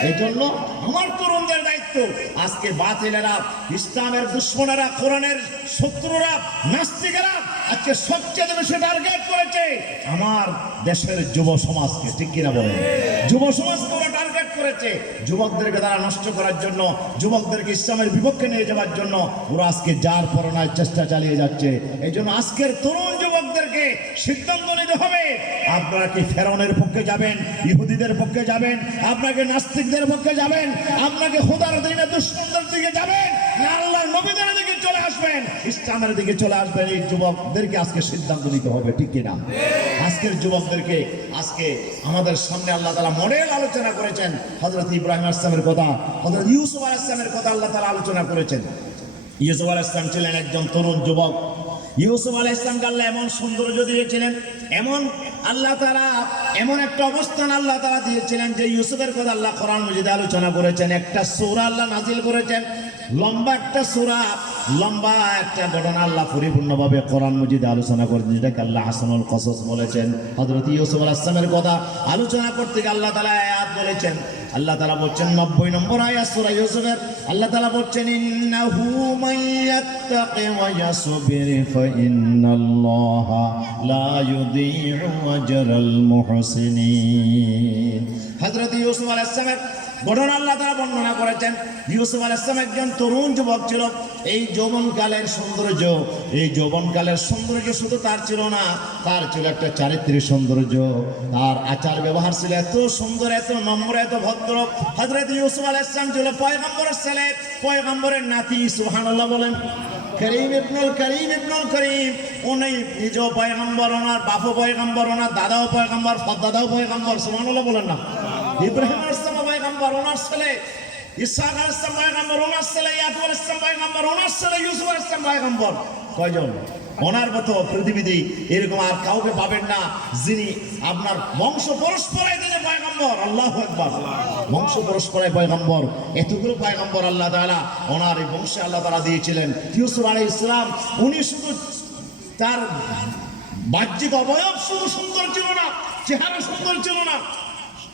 এই জন্য আমার তরুণদের দায়িত্ব, আজকে বাতিলেরা, ইসলামের দুশ্মনেরা, কোরআনের শত্রুরা, নাস্তিকেরা আজকে সবচেয়ে বেশি টার্গেট করেছে আমার দেশের যুব সমাজকে, ঠিক কিনা বলে? যুব সমাজকে ওরা টার্গেট করেছে। যুবকদেরকে তারা নষ্ট করার জন্য, যুবকদেরকে ইসলামের বিপক্ষে নিয়ে যাওয়ার জন্য ওরা আজকে যার পরনায় চেষ্টা চালিয়ে যাচ্ছে। এই জন্য আজকের তরুণ যুবকদেরকে সিদ্ধান্ত নিতে হবে, আপনারা কি ফেরাউনের পক্ষে যাবেন, ইহুদিদের পক্ষে যাবেন, আপনাকে নাস্তিকদের পক্ষে যাবেন, আপনাকে খোদার দিনে দুশ্মনদের দিকে যাবেন, না আল্লাহর নবীদের দিকে চলে আসবেন, ইসলামের দিকে চলে আসবেন? এই যুবকদেরকে আজকে সিদ্ধান্ত নিতে হবে, ঠিক কিনা? আজকের যুবকদেরকে আজকে আমাদের সামনে আল্লাহ তাআলা মডেল আলোচনা করেছেন। হযরত ইব্রাহিম আলাইহিস সালামের কথা, হযরত ইউসুফ আলাইহিস সালামের কথা আল্লাহ তাআলা আলোচনা করেছেন। ইউসুফ আলাইহিস সালাম ছিলেন একজন তরুণ যুবক। ইউসুফ আলাইহিস সালামকে আল্লাহ এমন সৌন্দর্য দিয়েছিলেন, এমন আল্লাহ তাআলা এমন একটা অবস্থান আল্লাহ তাআলা দিয়েছিলেন যে ইউসুফের কথা আল্লাহ কোরআন মাজিদে আলোচনা করেছেন। একটা সূরা আল্লাহ নাজিল করেছেন, লম্বা একটা সূরা, লম্বা একটা ঘটনা আল্লাহ পরিপূর্ণভাবে কোরআন মাজিদে আলোচনা করেছেন, যেটাকে আল্লাহ হাসানুল কসস বলেছেন। হযরত ইউসুফ আলাইহিস সালামের কথা আলোচনা করতে গিয়ে আল্লাহ তাআলা আয়াত বলেছেন। আল্লাহ তাআলা বলছেন 90 নম্বর আয়াত সূরা ইউসুফের, আল্লাহ তাআলা বলছেন ইন্নাহু মাইয়াত্তাকি ওয়া ইয়াসবির ফাইন্নাল্লাহা লা ইউযীউ আজরাল মুহসিনিন। হযরত ইউসুফ আলাইহিস সালামের ঘটনা আল্লাহ তাআলা বর্ণনা করেছেন। ইউসুফ আলাইহিস সালাম একজন তরুণ যুবক ছিল। এই যৌবনকালের সৌন্দর্য, এই যৌবনকালের সৌন্দর্য শুধু তার ছিল না, তার ছিল একটা চারিত্রিক সৌন্দর্য। তার আচার ব্যবহার ছিল এত সুন্দর, এত নম্র, এত ভদ্র। হযরত ইউসুফ আলাইহিস সালাম ছিল পয়গম্বরের ছেলে, পয়গম্বরের নাতি। সুবহানাল্লাহ বলেন। করিম ইবনুল করিম, ইবনুল করিম, উনি নিজেও পয়গম্বর, ওনার বাপও পয়গম্বর, ওনার দাদাও পয়গম্বর, দাদাও পয়গম্বর। সুবহানাল্লাহ বলেন না? ইব্রাহিম আলাইহিস সালাম পয়গম্বর, ওনার ছেলে ইসহাক আলাইহিস সালাম পয়গম্বর, ওনার ছেলে ইয়াকুব আলাইহিস সালাম পয়গম্বর, ওনার ছেলে ইউসুফ আলাইহিস সালাম পয়গম্বর। কয়জন? ওনার মতো পৃথিবীতে এরকম আর কাউকে পাবেন না যিনি আপনার বংশ পরস্পরায় তিনি পয়গম্বর। আল্লাহু আকবার। বংশ পরস্পরায় পয়গম্বর, এতগুলো পয়গম্বর আল্লাহ তাআলা ওনার এই বংশে আল্লাহ তাআলা দিয়েছিলেন। ইউসুফ আলাইহিস সালাম উনি শুধু তার বাহ্যিক অবয়ব শুধু সুন্দর ছিল না, চেহারা সুন্দর ছিল না,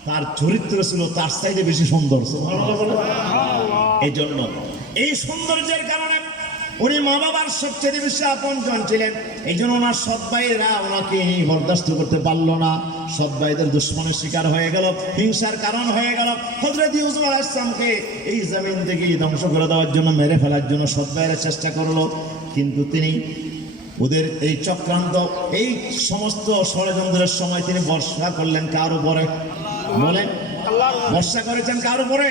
তার চরিত্র ছিল তার চাইতে বেশি সুন্দর। এই জন্য এই সৌন্দর্যের কারণে উনি মা বাবার সবচেয়ে বেশি আপনজন ছিলেন। এই জন্য ওনার সৎ ভাইরা ওনাকে বরদাস্ত করতে পারলো না। সৎ ভাইদের দুশ্মনের শিকার হয়ে গেল, হিংসার কারণ হয়ে গেল। হযরত ইউসুফ আলাইহিস সালামকে এই জমিন থেকে ধ্বংস করে দেওয়ার জন্য, মেরে ফেলার জন্য সৎ ভাইরা চেষ্টা করলো, কিন্তু তিনি ওদের এই চক্রান্ত, এই সমস্ত ষড়যন্ত্রের সময় তিনি ভরসা করলেন কার উপরে? বলেন, ভরসা করেছেন কার উপরে?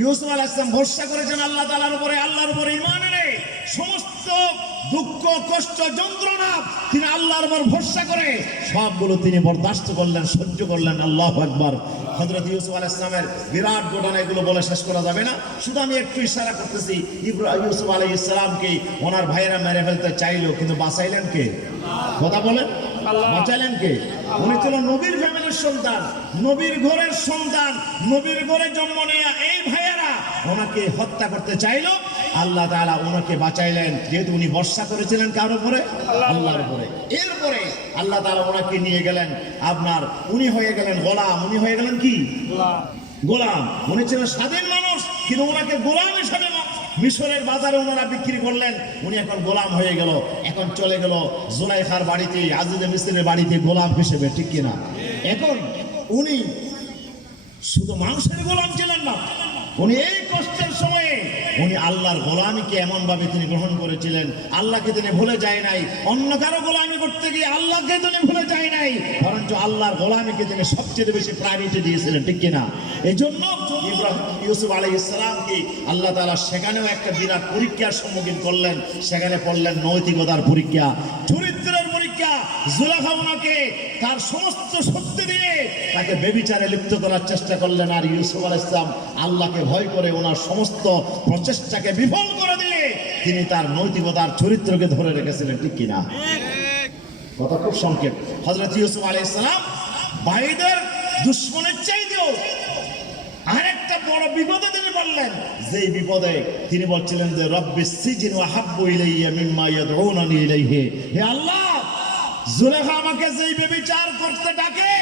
ইউসুফ আলাইহিস সালাম ভরসা করেছেন আল্লাহ তাআলার উপরে। আল্লাহর উপরে ঈমান এনে সমস্ত দুঃখ, কষ্ট, যন্ত্রণা তিনি আল্লাহর উপর ভরসা করে সবগুলো তিনি বরদাস্ত করলেন, সহ্য করলেন। আল্লাহু আকবার। হযরত ইউসুফ আলাইহিস সালামের বিরাট ঘটনা, এগুলো বলে শেষ করা যাবে না। শুধু আমি একটু ইশারা করতেছি। ইউসুফ আলাইহিস সালামকে ওনার ভাইয়েরা মেরে ফেলতে চাইলো, কিন্তু বাঁচাইলেন কে? কথা বলেন, বাঁচাইলেন কে? উনি ছিল নবীর ফ্যামিলির সন্তান, নবীর ঘরের সন্তান, নবীর ঘরে জন্ম নেয়া এই ভাইয়েরা ওনাকে হত্যা করতে চাইলো। আল্লাহ তাআলা ওনাকে বাঁচাইলেন, যেহেতু উনি ভরসা করেছিলেন কার উপরে? আল্লাহর উপরে। এরপরে আল্লাহ তাআলা ওনাকে নিয়ে গেলেন আপনার, উনি হয়ে গেলেন গোলাম। উনি হয়ে গেলেন কি? গোলাম। উনি ছিলেন স্বাধীন মানুষ, কিন্তু ওনাকে গোলাম হিসাবে মিশরের বাজারে ওনারা বিক্রি করলেন। উনি এখন গোলাম হয়ে গেল, এখন চলে গেল জুলাইখার বাড়িতে, আজিজে মিসরের বাড়িতে গোলাম হিসেবে, ঠিক কিনা? এখন উনি শুধু মানুষের গোলাম ছিলেন না, উনি এই কষ্টের সময়ে উনি আল্লাহর গোলামিকে এমন ভাবে তিনি গ্রহণ করেছিলেন, আল্লাহকে তিনি ভুলে যায় নাই। অন্য কারো গোলামি করতে গিয়ে আল্লাহকে তিনি ভুলে যায় নাই, বরঞ্চ আল্লাহর গোলামিকে তিনি সবচেয়ে বেশি প্রায়োরিটি দিয়েছিলেন, ঠিক কিনা? এই জন্য ইউসুফ আলাইহিস সালামকে আল্লাহ তাআলা সেখানেও একটা বিরাট পরীক্ষার সম্মুখীন করলেন। সেখানে পড়লেন নৈতিকতার পরীক্ষা, চরিত্রের পরীক্ষা। দেখা জুলেখা ওনাকে তার সমস্ত শক্তি দিয়ে তাকে বেবিচারে লিপ্ত করার চেষ্টা করলেন। আর ইউসুফ আলাইহিস সালাম আল্লাহকে ভয় করে ওনার সমস্ত প্রচেষ্টাকে বিফল করে দিয়ে তিনি তার নৈতিকতার চরিত্রকে ধরে রেখেছিলেন, ঠিক কিনা? কথা খুব সংক্ষেপ। হযরত ইউসুফ আলাইহিস সালাম ভাইদের দুশমনের চাইতেও আরেকটা বড় বিপদে তিনি বললেন, যেই বিপদে তিনি বলছিলেন যে রব্বিস সিজিন ওয়া হাব্বু ইলাইয়া মিম্মা ইয়াদউনানি ইলাইহি, হে আল্লাহ, জুলেখা আমাকে যেই ব্যভিচার করতে ডাকে,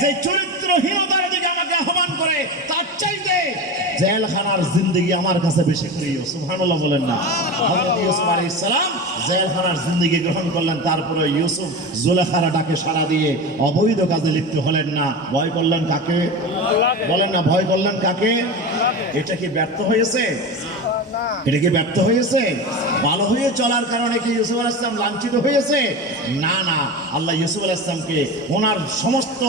যেই চরিত্রহীনতার দিকে আমাকে আহ্বান করে, তার চাইতে জেলখানার জিন্দেগি আমার কাছে বেশি প্রিয়। সুবহানাল্লাহ বলেন না? হযরত ইউসুফ আলাইহিস সালাম জেলখানার জিন্দেগি গ্রহণ করলেন। তারপরে ইউসুফ জুলেখার ডাকে সাড়া দিয়ে অবৈধ কাজে লিপ্ত হলেন না। ভয় করলেন কাকে? বলেন না, ভয় করলেন কাকে? এটা কি ব্যর্থ হয়েছে? এটা কি ব্যর্থ হয়েছে? ভালো হয়ে চলার কারণে কি ইউসুফ আলাইহিস সালাম লাঞ্ছিত হয়েছে? না না, আল্লাহ ইউসুফ আলাইহিস সালামকে ওনার সমস্ত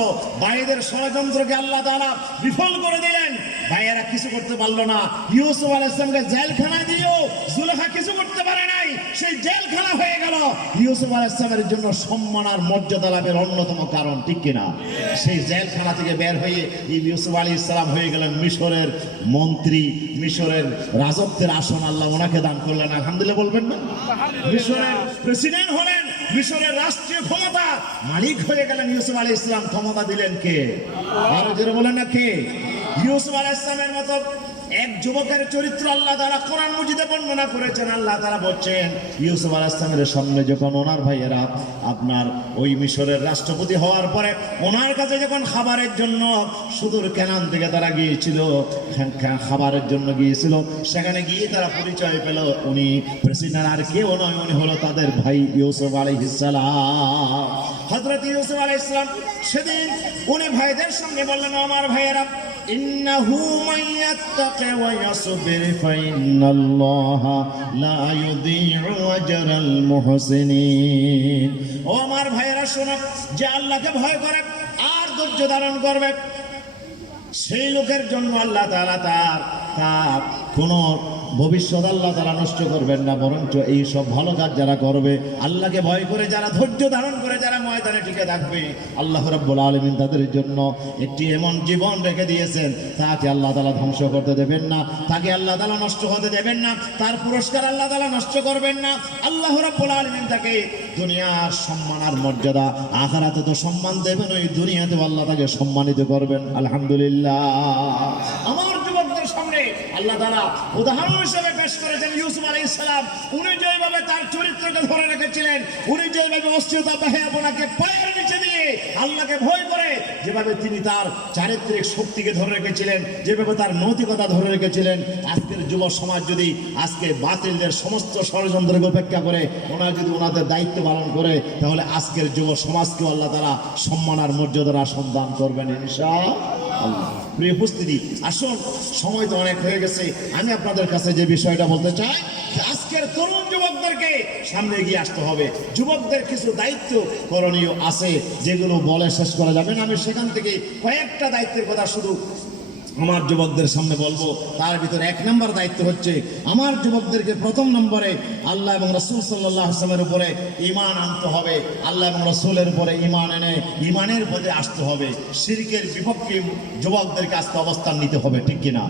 ভাইদের ষড়যন্ত্রকে আল্লাহ তাআলা বিফল করে দিলেন। ভাইয়েরা কিছু করতে পারলো না। ইউসুফ আলাইহিস সালামকে জেলখানায় দিয়েও জুলেখা কিছু করতে পারে নাই। সেই জেলখানা হয়ে গেল ইউসুফ আলাইহিস সালামের জন্য সম্মান আর মর্যাদা লাভের অন্যতম কারণ, ঠিক কিনা? সেই জেলখানা থেকে বের হয়ে ইউসুফ আলাইহিস সালাম হয়ে গেলেন মিশরের মন্ত্রী, মিশরের রাজত্বের আসন আল্লাহ ওনাকে দান করলেন। আলহামদুলিল্লাহ বলবেন না? মিশরের প্রেসিডেন্ট হলেন, মিশরের রাষ্ট্রীয় ক্ষমতা মালিক হয়ে গেলেন। ইউসুফ আলাইহিস সালাম ক্ষমতা দিলেন কে? আরো জোরে বলেন না, কে? ইউসুফ আলাইহিস সালামের মতো এক যুবকের চরিত্র আল্লাহ তাআলা কোরআন মাজিদে বর্ণনা করেছেন। আল্লাহ তাআলা বলছেন, ইউসুফ আলাইহিস সালামের সামনে যখন ওনার ভাইয়েরা আপনার ওই মিশরের রাষ্ট্রপতি হওয়ার পরে ওনার কাছে যখন খাবারের জন্য সুদূর কেনান থেকে তারা গিয়েছিল, খাবারের জন্য গিয়েছিল, সেখানে গিয়ে তারা পরিচয় পেল উনি প্রেসিডেন্ট আর কেউ নয়, উনি হলো তাদের ভাই ইউসুফ আলাইহিস সালাম। হযরত ইউসুফ আলাইহিস সালাম সেদিন উনি ভাইদের সঙ্গে বললেন, আমার ভাইয়েরা, ইন্নাহু মাইয়াত্তাকি ওয়া ইয়াসবির ফাইন্নাল্লাহা লা ইউযীউ আজরাল মুহসিনিন। ও আমার ভাইয়েরা শোনো, যে আল্লাহকে ভয় করে আর ধৈর্য ধারণ করবে, সেই লোকের জন্য আল্লাহ তাআলা তার কোনো ভবিষ্যৎ আল্লাহ তাআলা নষ্ট করবেন না, বরঞ্চ এই সব ভালো কাজ যারা করবে, আল্লাহকে ভয় করে যারা ধৈর্য ধারণ করে যারা ময়দানে টিকে থাকবে, আল্লাহ রাব্বুল আলামিন তাদের জন্য একটি এমন জীবন রেখে দিয়েছেন, তাকে আল্লাহ তাআলা ধ্বংস করতে দেবেন না, তাকে আল্লাহ তাআলা নষ্ট হতে দেবেন না, তার পুরস্কার আল্লাহ তাআলা নষ্ট করবেন না। আল্লাহ রাব্বুল আলামিন তাকে দুনিয়ার সম্মান আর মর্যাদা, আখিরাতে তো সম্মান দেবেন, ওই দুনিয়াতেও আল্লাহ তাকে সম্মানিত করবেন। আলহামদুলিল্লাহ। আমার যুবকদের সামনে আল্লাহ তাআলা উদাহরণ হিসেবে পেশ করেছেন ইউসুফ আলাইহিস সালাম। উনি যেভাবে তার চরিত্রকে ধরে রেখেছিলেন, উনি যেভাবে অশ্লীলতা বেহায়াপনাকে পায়ের নিচে দিয়ে আল্লাহকে ভয় করে যেভাবে তিনি তার চারিত্রিক শক্তিকে ধরে রেখেছিলেন, যেভাবে তার নৈতিকতা ধরে রেখেছিলেন, আজকের যুব সমাজ যদি আজকে বাতিলদের সমস্ত ষড়যন্ত্রকে উপেক্ষা করে ওনারা যদি ওনাদের দায়িত্ব পালন করে, তাহলে আজকের যুব সমাজকেও আল্লাহ তাআলা সম্মান আর মর্যাদার আসন দান করবেন ইনশাআল্লাহ। প্রিয় উপস্থিতি, আসুন, সময় তো অনেক হয়ে গেছে। আমি আপনাদের কাছে যে বিষয়টা বলতে চাই, আজকের তরুণ যুবকদেরকে সামনে এগিয়ে আসতে হবে। যুবকদের কিছু দায়িত্ব করণীয় আছে যেগুলো বলে শেষ করা যাবে না। আমি সেখান থেকে কয়েকটা দায়িত্বের কথা শুধু আমার যুবকদের সামনে বলবো। তার ভিতরে এক নম্বর দায়িত্ব হচ্ছে আমার যুবকদেরকে প্রথম নম্বরে আল্লাহ এবং রাসূল সাল্লাল্লাহু আলাইহি ওয়াসাল্লামের উপরে ঈমান আনতে হবে। আল্লাহ এবং রাসূলের উপরে ঈমান এনে ঈমানের পথে আসতে হবে। শিরকের বিপক্ষে যুবকদেরকে আজকে অবস্থান নিতে হবে, ঠিক কিনা?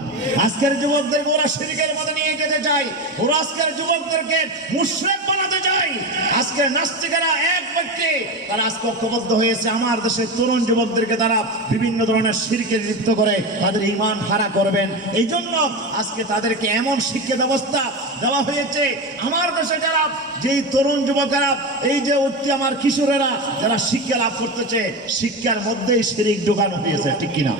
আজকের যুবকদেরকে ওরা শিরকের মধ্যে নিয়ে যেতে চায়, ওরা আজকের যুবকদেরকে মুশরিক বানাতে চায়। আজকের নাস্তিকেরা এক ব্যক্তি তারা আজকে ঐক্যবদ্ধ হয়েছে আমার দেশের তরুণ যুবকদেরকে তারা বিভিন্ন ধরনের শিরকে লিপ্ত করে তাদের ঈমান হারা করবেন। এই জন্য আজকে তাদেরকে এমন শিক্ষা ব্যবস্থা দেওয়া হয়েছে আমার দেশে যারা যেই তরুণ যুবকেরা এই যে অতি আমার কিশোরেরা যারা শিক্ষা লাভ করতেছে, শিক্ষার মধ্যেই শিরিক ঢোকানো হয়েছে, ঠিক কিনা?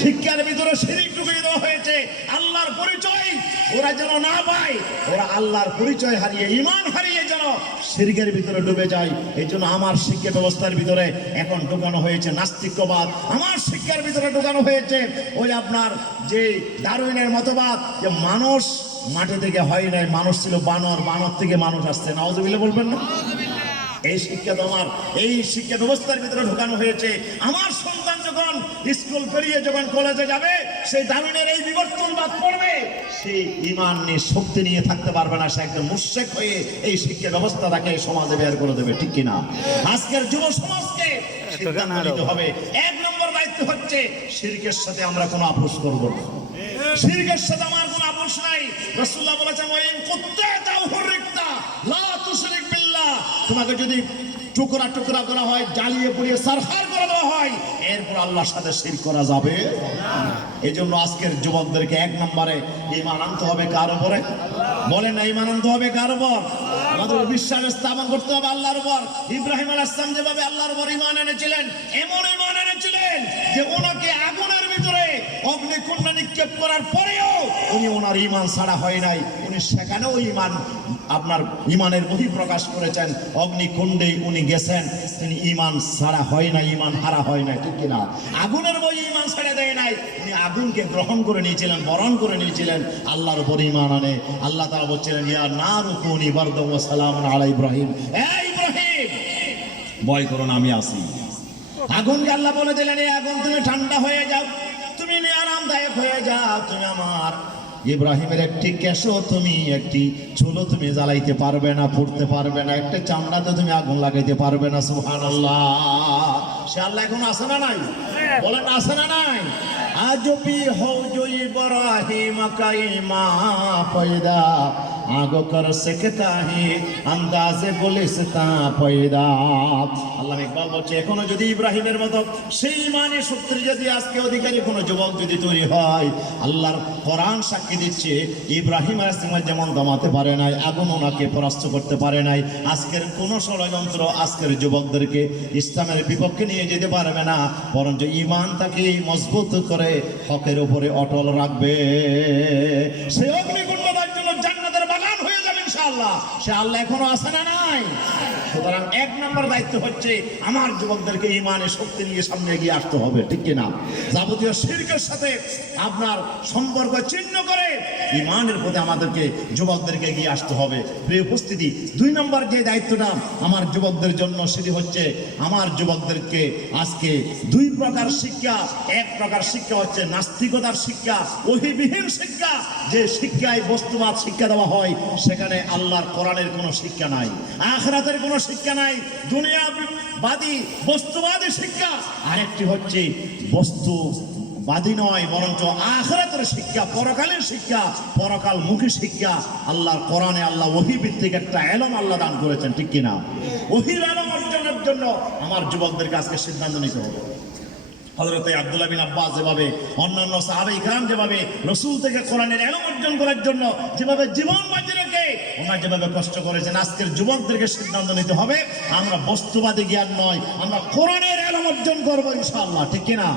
শিক্ষার ভিতরে শিরিক ঢুকিয়ে দেওয়া হয়েছে। আল্লাহর পরিচয় ওরা যেন না পায়, ওরা আল্লাহর পরিচয় হারিয়ে ঈমান হারিয়ে যেন শিরকের ভিতরে ডুবে যায়। এই জন্য আমার শিক্ষা ব্যবস্থার ভিতরে এখন ঢোকানো হয়েছে নাস্তিক্যবাদ, আমার শিক্ষার ভিতরে ঢোকানো হয়েছে ওই আপনার যে ডারউইনের মতবাদ, যে মানুষ মাটি থেকে হয় নাই, মানুষ ছিল বানর, বানর থেকে মানুষ আসছে। নাউজুবিল্লাহ বলবেন না? এই শিক্ষা তো আমার এই শিক্ষা ব্যবস্থার ভিতরে ঢোকানো হয়েছে। আমার সন্তান যখন স্কুল পেরিয়ে যখন কলেজে যাবে, সেই দারুণের এই বিবর্তনবাদ পড়বে, সেই ঈমান নিয়ে শক্তি নিয়ে থাকতে পারবে না, সে একদম মুশরিক হয়ে এই শিক্ষা ব্যবস্থা তাকে সমাজে বের করে দেবে, ঠিক কিনা? আজকের যুব সমাজকে সিদ্ধান্ত নিতে হবে। এক নম্বর দায়িত্ব হচ্ছে শিরকের সাথে আমরা কোনো আপোষ করব না। শিরকের সাথে আমার কোনো আপোষ নাই। রাসূলুল্লাহ বলেছেন, ওয়াইন কুত্তা হুরিকতা লা তুশরিক বিল্লাহ, তোমাকে যদি টুকরা টুকরা করা হয়, জ্বালিয়ে পুড়িয়ে সারখার করে দেওয়া হয়, এরপর আল্লাহর সাথে শিরক করা যাবে না। এই জন্য আজকের যুবকদেরকে এক নম্বরে ঈমান আনতে হবে কার উপরে? বলেন না, ঈমান আনতে হবে কার উপর? আমাদের বিশ্বাস স্থাপন করতে হবে আল্লাহর উপর। ইব্রাহিম আলাইহিস সালাম যেভাবে আল্লাহর উপর ঈমান এনেছিলেন, এমন ঈমান এনেছিলেন যে ওনাকে আগুনের ভিতরে অগ্নিকুণ্ড নিক্ষেপ করার পরেও উনি ওনার ঈমান ছাড়া হয় নাই, উনি সেখানেও ঈমান আপনার ঈমানের বহিঃপ্রকাশ করেছেন। অগ্নিকুণ্ডে উনি গেছেন, তিনি ঈমান ছাড়া হয় না, ঈমান হারা হয় না, ঠিক কিনা? আগুনের বই ঈমান ছেড়ে দেয় নাই, উনি আগুনকে গ্রহণ করে নিয়েছিলেন, বরণ করে নিয়েছিলেন, আল্লাহর উপর ঈমান আনে। আল্লাহ তাআলা বলছিলেন, ইয়া নারু কুনি বারদান ওয়া সালামুন আলা ইব্রাহিম, এই ইব্রাহিম ভয় করো না, আমি আছি। আগুনকে আল্লাহ বলে দিলেন, এই আগুন তুমি ঠান্ডা হয়ে যাও, তুমি আরামদায়ক হয়ে যাও, তুমি আমার ইব্রাহিমের একটি কেশো, তুমি একটি চুলো তুমি জ্বালাইতে পারবে না, পুড়তে পারবে না, একটা চামড়াতে তুমি আগুন লাগাইতে পারবে না। সুবহানাল্লাহ। সে আল্লাহ এখন আছে না নাই? বলেন আছে না নাই? আজবি হও जो इब्राहिम का ईमा पैदा आगो कर सकता है अंदाजे गुलिस्ता पैदा। আল্লাহ ইকবাল বলছে, এখনো যদি ইব্রাহিমের মতো সেই ইমানের শক্তির যদি আজকে অধিকারী কোনো যুবক যদি তৈরি হয়, আল্লাহর কোরআন সাক্ষী দিচ্ছে ইব্রাহিম আলাইহিস সালাম যেমন দমাতে পারে নাই, আগুন ওনাকে পরাস্ত করতে পারে নাই, আজকের কোন ষড়যন্ত্র আজকের যুবকদেরকে ইসলামের বিপক্ষে নিয়ে যেতে পারবে না, বরঞ্চ ঈমান তাকে মজবুত করে হকের উপরে অটল রাখবে। সেই অগ্নিকুণ্ডের জন্য জান্নাতের বাগান হয়ে যাবে ইনশাআল্লাহ। সে আল্লাহ এখনো আছে না নাই? সুতরাং এক নম্বর দায়িত্ব হচ্ছে আমার যুবকদেরকে ঈমানের শক্তি নিয়ে সামনে এগিয়ে আসতে হবে, ঠিক কিনা? যাবতীয় শিরকের সাথে আপনার সম্পর্ক ছিন্ন করে ঈমানের প্রতি আমাদেরকে যুবকদেরকে এগিয়ে আসতে হবে। প্রিয় উপস্থিতি, দুই নম্বর যে দায়িত্বটা আমার যুবকদের জন্য, সেটি হচ্ছে আমার যুবকদেরকে আজকে দুই প্রকার শিক্ষা। এক প্রকার শিক্ষা হচ্ছে নাস্তিকতার শিক্ষা, ওহীবিহীন শিক্ষা, যে শিক্ষায় বস্তুবাদ শিক্ষা দেওয়া হয়, সেখানে আল্লাহর কোরআনের কোনো শিক্ষা নাই, আখিরাতের কোনো শিক্ষা নাই, দুনিয়াবাদী বস্তুবাদী শিক্ষা। আরেকটি হচ্ছে বস্তুবাদী নয়, বরঞ্চ আখিরাতের শিক্ষা, পরকালের শিক্ষা, পরকালমুখী শিক্ষা। আল্লাহর কোরআনে আল্লাহ ওহী ভিত্তিক একটা ইলম আল্লাহ দান করেছেন, ঠিক কিনা? ওহীর ইলম অর্জনের জন্য আমার যুবকদেরকে আজকে সিদ্ধান্ত নিতে হবে। হযরত আব্দুল্লাহ বিন আব্বাস যেভাবে, অন্যান্য সাহাবায়ে কিরাম যেভাবে রাসূল থেকে কোরআনের ইলম অর্জন করার জন্য যেভাবে জীবন বাজি রেখে ওনারা যেভাবে কষ্ট করেছেন, আজকের যুবকদেরকে সিদ্ধান্ত নিতে হবে আমরা বস্তুবাদী জ্ঞান নয়, আমরা কোরআনের ইলম অর্জন করবো ইনশাআল্লাহ, ঠিক কিনা?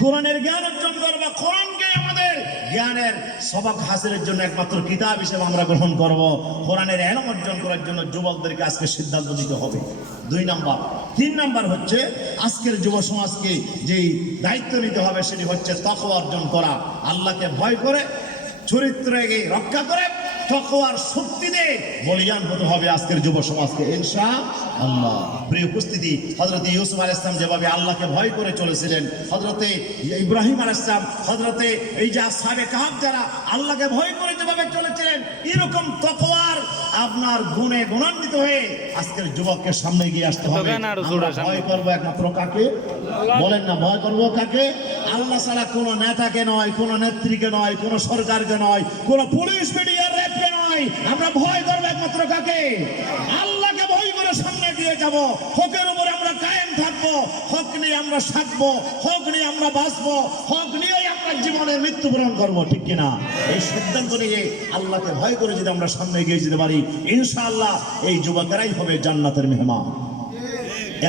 কোরআনের জ্ঞান অর্জন করবো, কোরআনকে আমাদের জ্ঞানের সবক হাসিলের জন্য একমাত্র কিতাব হিসেবে আমরা গ্রহণ করব। কোরআনের ইলম অর্জন করার জন্য যুবকদেরকে আজকে সিদ্ধান্ত নিতে হবে, দুই নাম্বার। তিন নাম্বার হচ্ছে আজকের যুব সমাজকে যেই দায়িত্ব নিতে হবে, সেটি হচ্ছে তাকওয়া অর্জন করা, আল্লাহকে ভয় করে চরিত্রকে রক্ষা করে তাকওয়ার শক্তিতে বলিয়ান হতে হবে আজকের যুব সমাজকে ইনশাআল্লাহ। প্রিয় উপস্থিতি, হযরত ইউসুফ আলাইহিস সালাম যেভাবে আল্লাহকে ভয় করে চলেছিলেন, হযরতে ইব্রাহিম আলাইহিস সালাম, হযরতে এই যে আসহাবে কাহফ যারা আল্লাহকে ভয় করে যেভাবে চলেছিলেন, এরকম তাকওয়ার আপনার গুণে গুণান্বিত হয়ে আজকের যুবককে সামনে এগিয়ে আসতে হবে। আমরা ভয় করব একমাত্র কাকে? বলেন না, ভয় করব কাকে? আল্লাহ ছাড়া কোনো নেতাকে নয়, কোনো নেত্রীকে নয়, কোনো সরকারকে নয়, কোনো পুলিশ মিডিয়ার রেপকে নয়। আমরা ভয় করব একমাত্র কাকে? আল্লাহকে ভয় করে সামনে দিয়ে যাব। হকের উপরে আমরা কায়েম থাকবো, হক নিয়ে আমরা থাকবো, হক নিয়ে আমরা বাঁচবো, হক নিয়েই আমরা জীবনে মৃত্যুবরণ করবো, ঠিক কিনা? এই সিদ্ধান্ত নিয়ে আল্লাহকে ভয় করে যদি আমরা সামনে এগিয়ে যেতে পারি, ইনশাআল্লাহ এই যুবকেরাই হবে জান্নাতের মেহমান,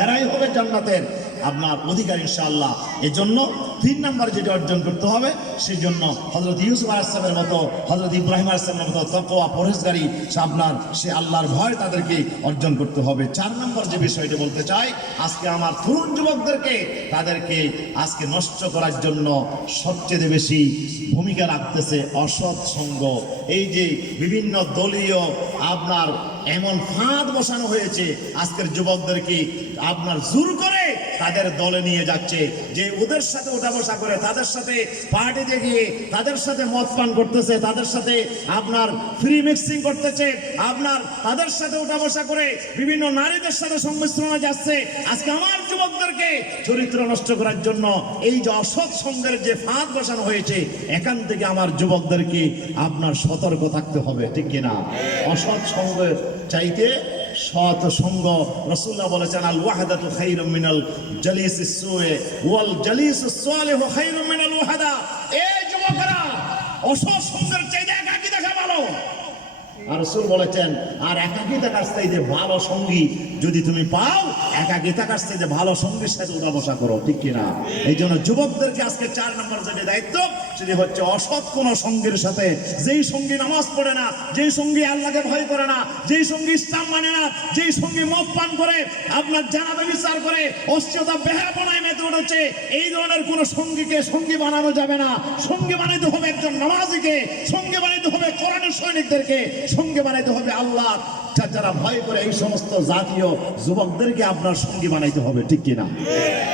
এরাই হবে জান্নাতের আপনার অধিকার ইনশাআল্লাহ। এই জন্য তিন নম্বর যেটা অর্জন করতে হবে, সেই জন্য হযরত ইউসুফ আলাইহিস সালামের মতো, হযরত ইব্রাহিম আলাইহিস সালামের মতো তাকওয়া, পরহেজগারি, আপনার সে আল্লাহর ভয় তাদেরকে অর্জন করতে হবে। চার নম্বর যে বিষয়টা বলতে চাই, আজকে আমার তরুণ যুবকদেরকে তাদেরকে আজকে নষ্ট করার জন্য সবচেয়ে বেশি ভূমিকা রাখতেছে অসৎ সঙ্গ। এই যে বিভিন্ন দলীয় আপনার এমন ফাঁদ বসানো হয়েছে, আজকের যুবকদেরকে আপনার জোর করে তাদের দলে নিয়ে যাচ্ছে, যে ওদের সাথে ওঠা বসা করে, তাদের সাথে পার্টিতে গিয়ে তাদের সাথে মদ পান করতেছে, তাদের সাথে আপনার ফ্রি মিক্সিং করতেছে, আপনার তাদের সাথে ওঠা বসা করে বিভিন্ন নারীদের সাথে সংমিশ্রণে যাচ্ছে। আজকে আমার যুবকদেরকে চরিত্র নষ্ট করার জন্য এই যে অসৎ সঙ্গের যে ফাঁদ বসানো হয়েছে, এখান থেকে আমার যুবকদেরকে আপনার সতর্ক থাকতে হবে, ঠিক কিনা? অসৎ সঙ্গের চাইতে সৎ সঙ্গ, রাসূলুল্লাহ বলেছেন আল ওয়াহদাতু খায়রুম মিনাল জালিসিস সুয়ে ওয়াল জালিসুস সালিহু খায়রুম মিনাল ওয়াহদা। এই যুবকরা, অসৎ সঙ্গের চাইতে একাকী থাকা ভালো। আর রাসূল বলেছেন, আর একাকী থাকার চাইতে ভালো সঙ্গী যদি তুমি পাও, একাকী থাকার চাইতে ভালো সঙ্গীর সাথে উঠা বসা করো, ঠিক কিনা? এই জন্য যুবকদেরকে আজকে 4 নম্বর যে দায়িত্ব, সেটি হচ্ছে অসৎ কোন সঙ্গীর সাথে, যেই সঙ্গী নামাজ পড়ে না, যেই সঙ্গী আল্লাহকে ভয় করে না, যেই সঙ্গী ইসলাম মানে না, যেই সঙ্গী মদ পান করে, আপনার জানাবে বিচার করে, অশ্লীলতা বেহায়াপনায় মেতে উঠেছে, এই ধরনের কোন সঙ্গীকে সঙ্গী বানানো যাবে না। সঙ্গী বানাইতে হবে একজন নামাজীকে, সঙ্গী বানাইতে হবে কোরআনের সৈনিকদেরকে, সঙ্গী বানাইতে হবে আল্লাহ যারা ভয় করে, এই সমস্ত জাতীয় যুবকদেরকে আপনার সঙ্গী বানাইতে হবে, ঠিক কিনা?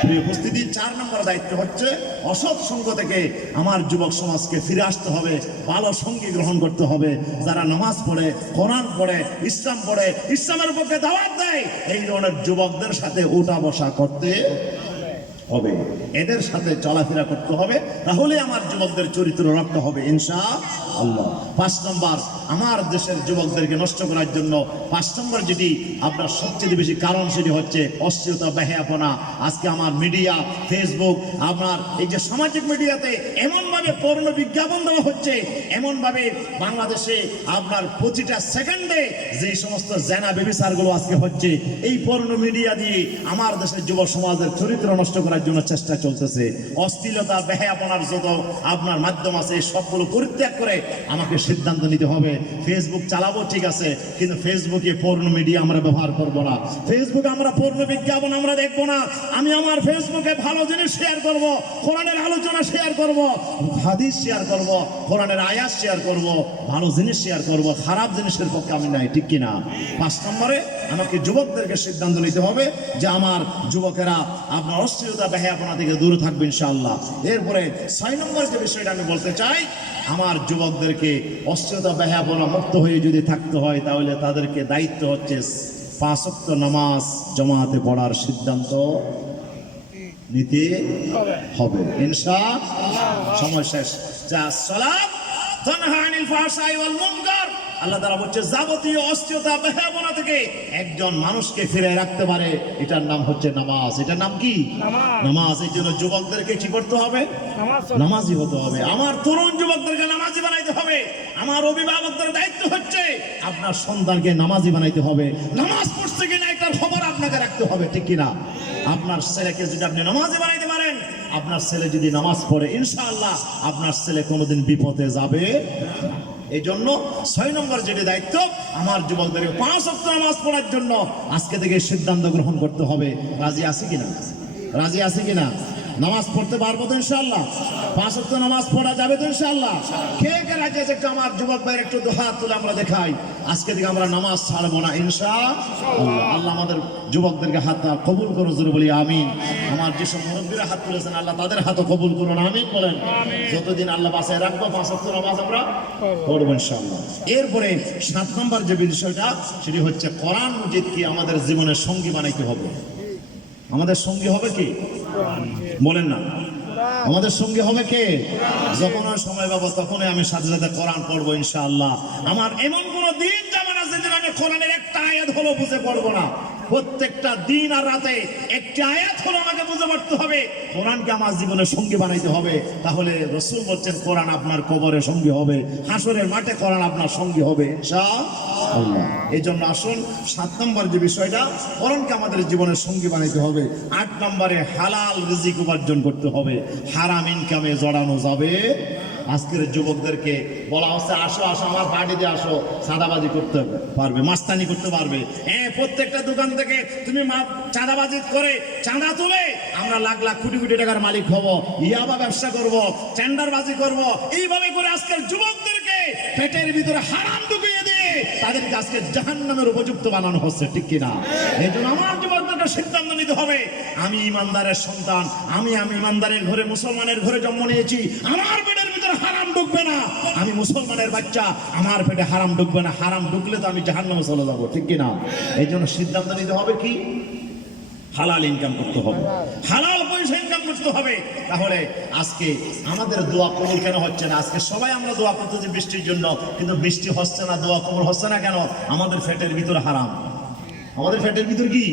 প্রিয় উপস্থিতি, 4 নম্বর দায়িত্ব হচ্ছে অসৎ সঙ্গ থেকে আমার যুবক সমাজকে ফিরে আসতে হবে, ভালো সঙ্গী গ্রহণ করতে হবে, যারা নামাজ পড়ে, কোরআন পড়ে, ইসলাম পড়ে, ইসলামের পক্ষে দাওয়াত দেয়, এই ধরনের যুবকদের সাথে উঠা বসা করতে হবে, এদের সাথে চলাফেরা করতে হবে, তাহলে আমার যুবকদের চরিত্র রক্ষা হবে ইনশাআল্লাহ। 5 নম্বর, আমার দেশের যুবকদেরকে নষ্ট করার জন্য 5 নম্বর যেটি আপনার সবচেয়ে বেশি কারণ, সেটি হচ্ছে অশ্লীলতা বেহায়াপনা। আজকে আমার মিডিয়া, ফেসবুক, আপনার এই যে সামাজিক মিডিয়াতে এমনভাবে পর্ণ বিজ্ঞাপন দেওয়া হচ্ছে, এমনভাবে বাংলাদেশে আপনার প্রতিটা সেকেন্ডে যে সমস্ত জেনা ব্যভিচারগুলো আজকে হচ্ছে, এই পর্ণ মিডিয়া দিয়ে আমার দেশের যুব সমাজের চরিত্র নষ্ট করার জন্য চেষ্টা চলতেছে। অশ্লীলতা বেহায়াপনার যত আপনার মাধ্যম আছে, সবগুলো পরিত্যাগ করে আমাকে সিদ্ধান্ত নিতে হবে, ফেসবুক চালাবো ঠিক আছে, কিন্তু ফেসবুকে পর্ণ মিডিয়া আমরা ব্যবহার করব না, ফেসবুকে আমরা পর্ণ বিজ্ঞাপন আমরা দেখবো না। আমি আমার ফেসবুকে ভালো জিনিস শেয়ার করব, কোরআনের আলোচনা শেয়ার করব, হাদিস শেয়ার করব, কোরআনের আয়াত শেয়ার করব, ভালো জিনিস শেয়ার করব, খারাপ জিনিসের পক্ষে আমি নাই, ঠিক কিনা? 5 নম্বরে আমাকে যুবকদেরকে সিদ্ধান্ত নিতে হবে যে আমার যুবকেরা আপনার অশ্লীলতা বেহায়াপনা থেকে দূরে থাকবে ইনশাআল্লাহ। এরপরে 6 নম্বর যে বিষয়টা আমি বলতে চাই, আমার যুবকদেরকে অশ্লীলতা বেহায়াপনা মুক্ত হয়ে যদি থাকতে হয়, তাহলে তাদেরকে দায়িত্ব হচ্ছে 5 ওয়াক্ত নামাজ জামাতে পড়ার সিদ্ধান্ত নিতে হবে ইনশাআল্লাহ। সময় শেষ। যা সালাত তানহা আনিল ফাহশাই ওয়াল মুনকার, আল্লাহ তাআলা বলছে যাবতীয় অশ্লীলতা বেহায়াপনা থেকে একজন মানুষকে ফিরে রাখতে পারে, এটার নাম হচ্ছে নামাজ। এটার নাম কি? নামাজ। এই জন্য যুবকদেরকে কি করতে হবে? নামাজি হতে হবে। আমার তরুণ যুবকদেরকে নামাজি বানাইতে হবে। আমার অভিভাবকদের দায়িত্ব হচ্ছে আপনার সন্তানকে নামাজি বানাইতে হবে। নামাজ পড়ছে কিনা এটার খবর আপনাকে রাখতে হবে, ঠিক কিনা? আপনার ছেলেকে যদি আপনি নামাজি বানাইতে পারেন, আপনার ছেলে যদি নামাজ পড়ে, ইনশাআল্লাহ আপনার ছেলে কোনোদিন বিপদে যাবে। এই জন্য 6 নম্বর যেটি দায়িত্ব, আমার যুবকদেরকে 5 ওয়াক্ত নামাজ পড়ার জন্য আজকে থেকে সিদ্ধান্ত গ্রহণ করতে হবে। রাজি আছে কিনা? রাজি আছে কিনা? নামাজ পড়তে পারবো তো ইনশাআল্লাহ? 5 ওয়াক্ত নামাজ পড়া যাবে তো ইনশাআল্লাহ? কে কে রাজি আছে? একটু আমার যুবক ভাইয়ের একটু দুহাত তুলে আমরা দেখাই। আজকে থেকে আমরা নামাজ ছাড়বো না ইনশাআল্লাহ। আল্লাহ আমাদের যুবকদেরকে হাত কবুল করুন, জোরে বলি আমিন। আমার যেসব মুরব্বীরা হাত তুলেছেন, আল্লাহ তাদের হাতও কবুল করুন, আমিন বলেন। যতদিন আল্লাহ বাঁচায় রাখবো 5 ওয়াক্ত নামাজ আমরা পড়বো ইনশাআল্লাহ। এরপরে 7 নম্বর যে বিষয়টা, সেটি হচ্ছে কোরআন মাজিদকে আমাদের জীবনের সঙ্গী বানাইতে হবে। আমাদের সঙ্গী হবে কি? বলেন না, আমাদের সঙ্গে হবে কে? যখন সময় পাবো তখনই আমি সাথে সাথে কোরআন পড়বো ইনশাআল্লাহ। আমার এমন কোনো দিন যাবে না যেদিন আমি কোরআনের একটা আয়াত হলো বুঝে পড়বো না। প্রত্যেকটা দিন আর রাতে একটা আয়াত হলো আমাকে বুঝে পড়তে হবে। কোরআনকে আমার জীবনের সঙ্গী বানাইতে হবে। তাহলে রাসূল বলছেন কোরআন আপনার কবরের সঙ্গী হবে, হাসরের মাঠে কোরআন আপনার সঙ্গী হবে ইনশাআল্লাহ। এই জন্য আসুন 7 নম্বর যে বিষয়টা, কোরআনকে আমাদের জীবনের সঙ্গী বানাইতে হবে। 8 নম্বরে হালাল রিজিক উপার্জন করতে হবে, হারাম ইনকামে জড়ানো যাবে। আজকের যুবকদেরকে বলা হচ্ছে আসো আসো আমার বাড়িতে আসো, চাঁদাবাজি করতে পারবে, মাস্তানি করতে পারবে। হ্যাঁ, প্রত্যেকটা দোকান থেকে তুমি চাঁদাবাজি করে চাঁদা তুলে আমরা লাখ লাখ কোটি কোটি টাকার মালিক হব, ইয়াবা ব্যবসা করব, টেন্ডারবাজি করব। এইভাবে করে আজকের যুবকদেরকে পেটের ভিতরে হারাম ঢুকিয়ে দিয়ে তাদেরকে আজকে জাহান্নামের উপযুক্ত বানানো হচ্ছে, ঠিক কিনা? এই জন্য আমার যুবকদেরকে সিদ্ধান্ত নিতে নিতে হবে আমি ইমানদারের সন্তান, আমি ইমানদারের ঘরে মুসলমানের ঘরে জন্ম নিয়েছি, আমার পেটের ভিতরে হারাম ঢুকবে না, আমি মুসলমানের বাচ্চা, আমার পেটে হারাম ঢুকবে না, হারাম ঢুকলে তো আমি জাহান্নামে চলে যাবো, ঠিক কিনা? এই জন্য সিদ্ধান্ত নিতে হবে কি হালাল ইনকাম করতে হবে, হালাল পয়সা ইনকাম করতে হবে। তাহলে আজকে আমাদের দোয়া কবুল কেন হচ্ছে না? আজকে সবাই আমরা দোয়া করতেছি বৃষ্টির জন্য, কিন্তু বৃষ্টি হচ্ছে না, দোয়া কবুল হচ্ছে না কেন? আমাদের পেটের ভিতর হারাম, আমাদের পেটের ভিতর কি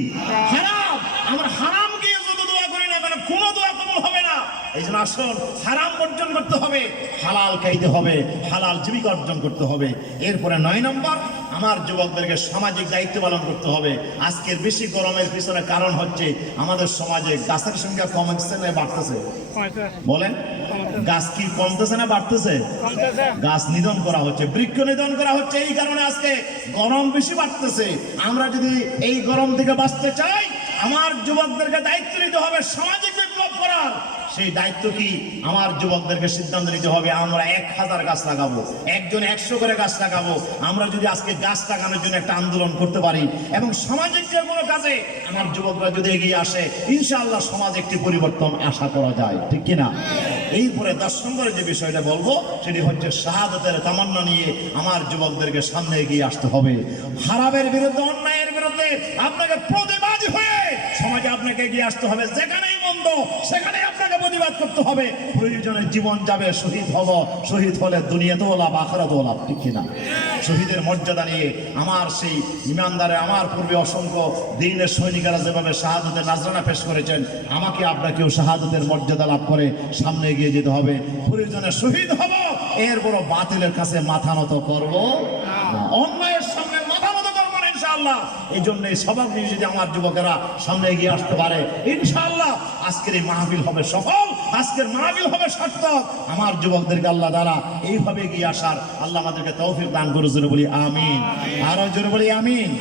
হারাম, আমরা হারাম গিয়ে যত দোয়া করি না কেন কোনো দোয়া কবুল হবে না। এই জন্য আসল হারাম বর্জন করতে হবে, হালাল খাইতে হবে, হালাল জীবিকা অর্জন করতে হবে। এরপরে 9 নম্বর, আমার যুবকদেরকে সামাজিক দায়িত্ব পালন করতে হবে। আজকের বেশি গরমের পিছনে কারণ হচ্ছে আমাদের সমাজে গাছের সংখ্যা কমছে না বাড়তেছে? বলেন, গাছ কি কমতেছে না বাড়তেছে? গাছ নিধন করা হচ্ছে, বৃক্ষ নিধন করা হচ্ছে, এই কারণে আজকে গরম বেশি বাড়তেছে। আমরা যদি এই গরম থেকে বাঁচতে চাই, আমার যুবকদেরকে দায়িত্ব নিতে হবে সামাজিক বিপ্লব করার। সেই দায়িত্ব কি? আমার যুবকদেরকে সিদ্ধান্ত নিতে হবে আমরা 1000 গাছ লাগাবো, একজন 100 করে গাছ লাগাবো। আমরা যদি আজকে গাছ লাগানোর জন্য একটা আন্দোলন করতে পারি এবং সামাজিক যে কোনো কাজে আমার যুবকরা যদি এগিয়ে আসে, ইনশাআল্লাহ সমাজ একটি পরিবর্তন আশা করা যায়, ঠিক কিনা? এরপরে 10 নম্বরে যে বিষয়টা বলবো সেটি হচ্ছে শাহাদাতের তামান্না নিয়ে আমার যুবকদেরকে সামনে এগিয়ে আসতে হবে। হারামের বিরুদ্ধে, অন্যায়ের বিরুদ্ধে আপনাকে প্রতিবাদী হয়ে সমাজে আপনাকে এগিয়ে আসতে হবে। যেখানেই মন্দ সেখানে আপনাকে প্রতিবাদ করতে হবে। প্রয়োজনে জীবন যাবে, শহীদ হব, শহীদ হলে দুনিয়াতেও লাভ, আখিরাতেও লাভ, ঠিক কিনা? শহীদের মর্যাদা নিয়ে আমার সেই ইমানদারে, আমার পূর্বে অসংখ্য দ্বীনের সৈনিকেরা যেভাবে শাহাদাতের নাজরানা পেশ করেছেন, আমাকে আপনাকেও শাহাদাতের মর্যাদা লাভ করে সামনে এগিয়ে যেতে হবে। প্রয়োজনে শহীদ হব, এর বড় বাতিলের কাছে মাথা নত করবো না, অন্যায়ের সামনে মাথা নত করবো না ইনশাআল্লাহ। এই জন্য এই সবক নিয়ে যদি আমার যুবকেরা সামনে এগিয়ে আসতে পারে, ইনশাআল্লাহ আজকের এই মাহফিল হবে সফল, আজকের মাহফিল হবে সার্থক। আমার যুবকদেরকে আল্লাহ দ্বারা এইভাবে এগিয়ে আসার আল্লাহ আমাদেরকে তৌফিক দান করে, জোরে বলি আমিন, আরো জোরে বলি আমিন।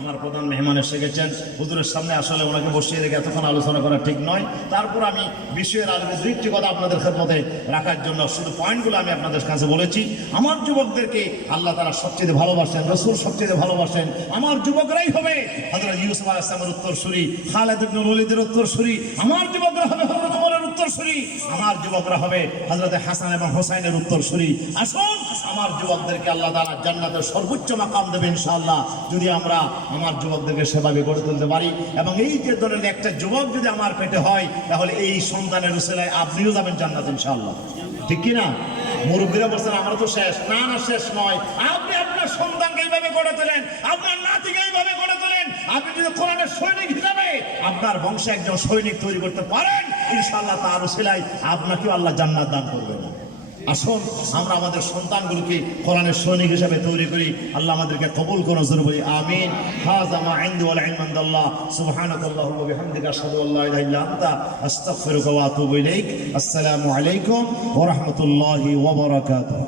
আমার প্রধান মেহমান এসে গেছেন, হুজুরের সামনে আসলে ওনাকে বসিয়ে রেখে এতক্ষণ আলোচনা করা ঠিক নয়। তারপর আমি বিষয়ের আলোকে 2টি কথা আপনাদের খেদমতে রাখার জন্য শুধু পয়েন্টগুলো আমি আপনাদের কাছে বলেছি। আমার যুবকদেরকে আল্লাহ তারা সবচেয়ে ভালোবাসেন, রাসূল সবচেয়ে ভালোবাসেন। আমার যুবকরাই হবে হযরত ইউসুফ আলাইহিস সালামের উত্তরসূরি, খালিদ ইবনে ওলীদের উত্তরসূরি। আমার যুবকরা হবে হযরত ওমরের উত্তরসূরি, আমার যুবকরা হবে হযরত হাসান এবং হোসাইনের উত্তরসূরি। আসুন আমার যুবকদেরকে আল্লাহ তাআলা জান্নাতের সর্বোচ্চ মাকাম দেবেন ইনশাআল্লাহ, যদি আমরা আমার যুবকদেরকে সেভাবে গড়ে তুলতে পারি। এবং এই যে ধরনের একটা যুবক যদি আমার পেটে হয়, তাহলে এই সন্তানের উসিলায় আপনিও যাবেন জান্নাত ইনশাআল্লাহ, ঠিক কি না? মুরব্বীরা বলছেন আমরা তো শেষ, না না শেষ নয়। আপনি আপনার সন্তানকে এইভাবে গড়ে তোলেন, আপনার নাতিকে এইভাবে গড়ে তোলেন। আপনি যদি কোরআনের সৈনিক হিসাবে আপনার বংশে একজন সৈনিক তৈরি করতে পারেন, ইনশাআল্লাহ তার উসিলায় আপনাকেও আল্লাহ জান্নাত দান করবেন। আসুন আমরা আমাদের সন্তানগুলোকে কোরআনের সৈনিক হিসেবে তৈরি করি। আল্লাহ আমাদেরকে কবুল করুন, জোরে বলি আমিন। হাযা মা ইনদি ওয়াল ইলমু ইনদাল্লাহ, সুবহানাকাল্লাহুম্মা ওয়া বিহামদিকা আশহাদু আল্লা ইলাহা ইল্লা আনতা আস্তাগফিরুকা ওয়া আতুবু ইলাইক। আসসালামু আলাইকুম ওয়া রাহমাতুল্লাহি ওয়া বারাকাতুহু।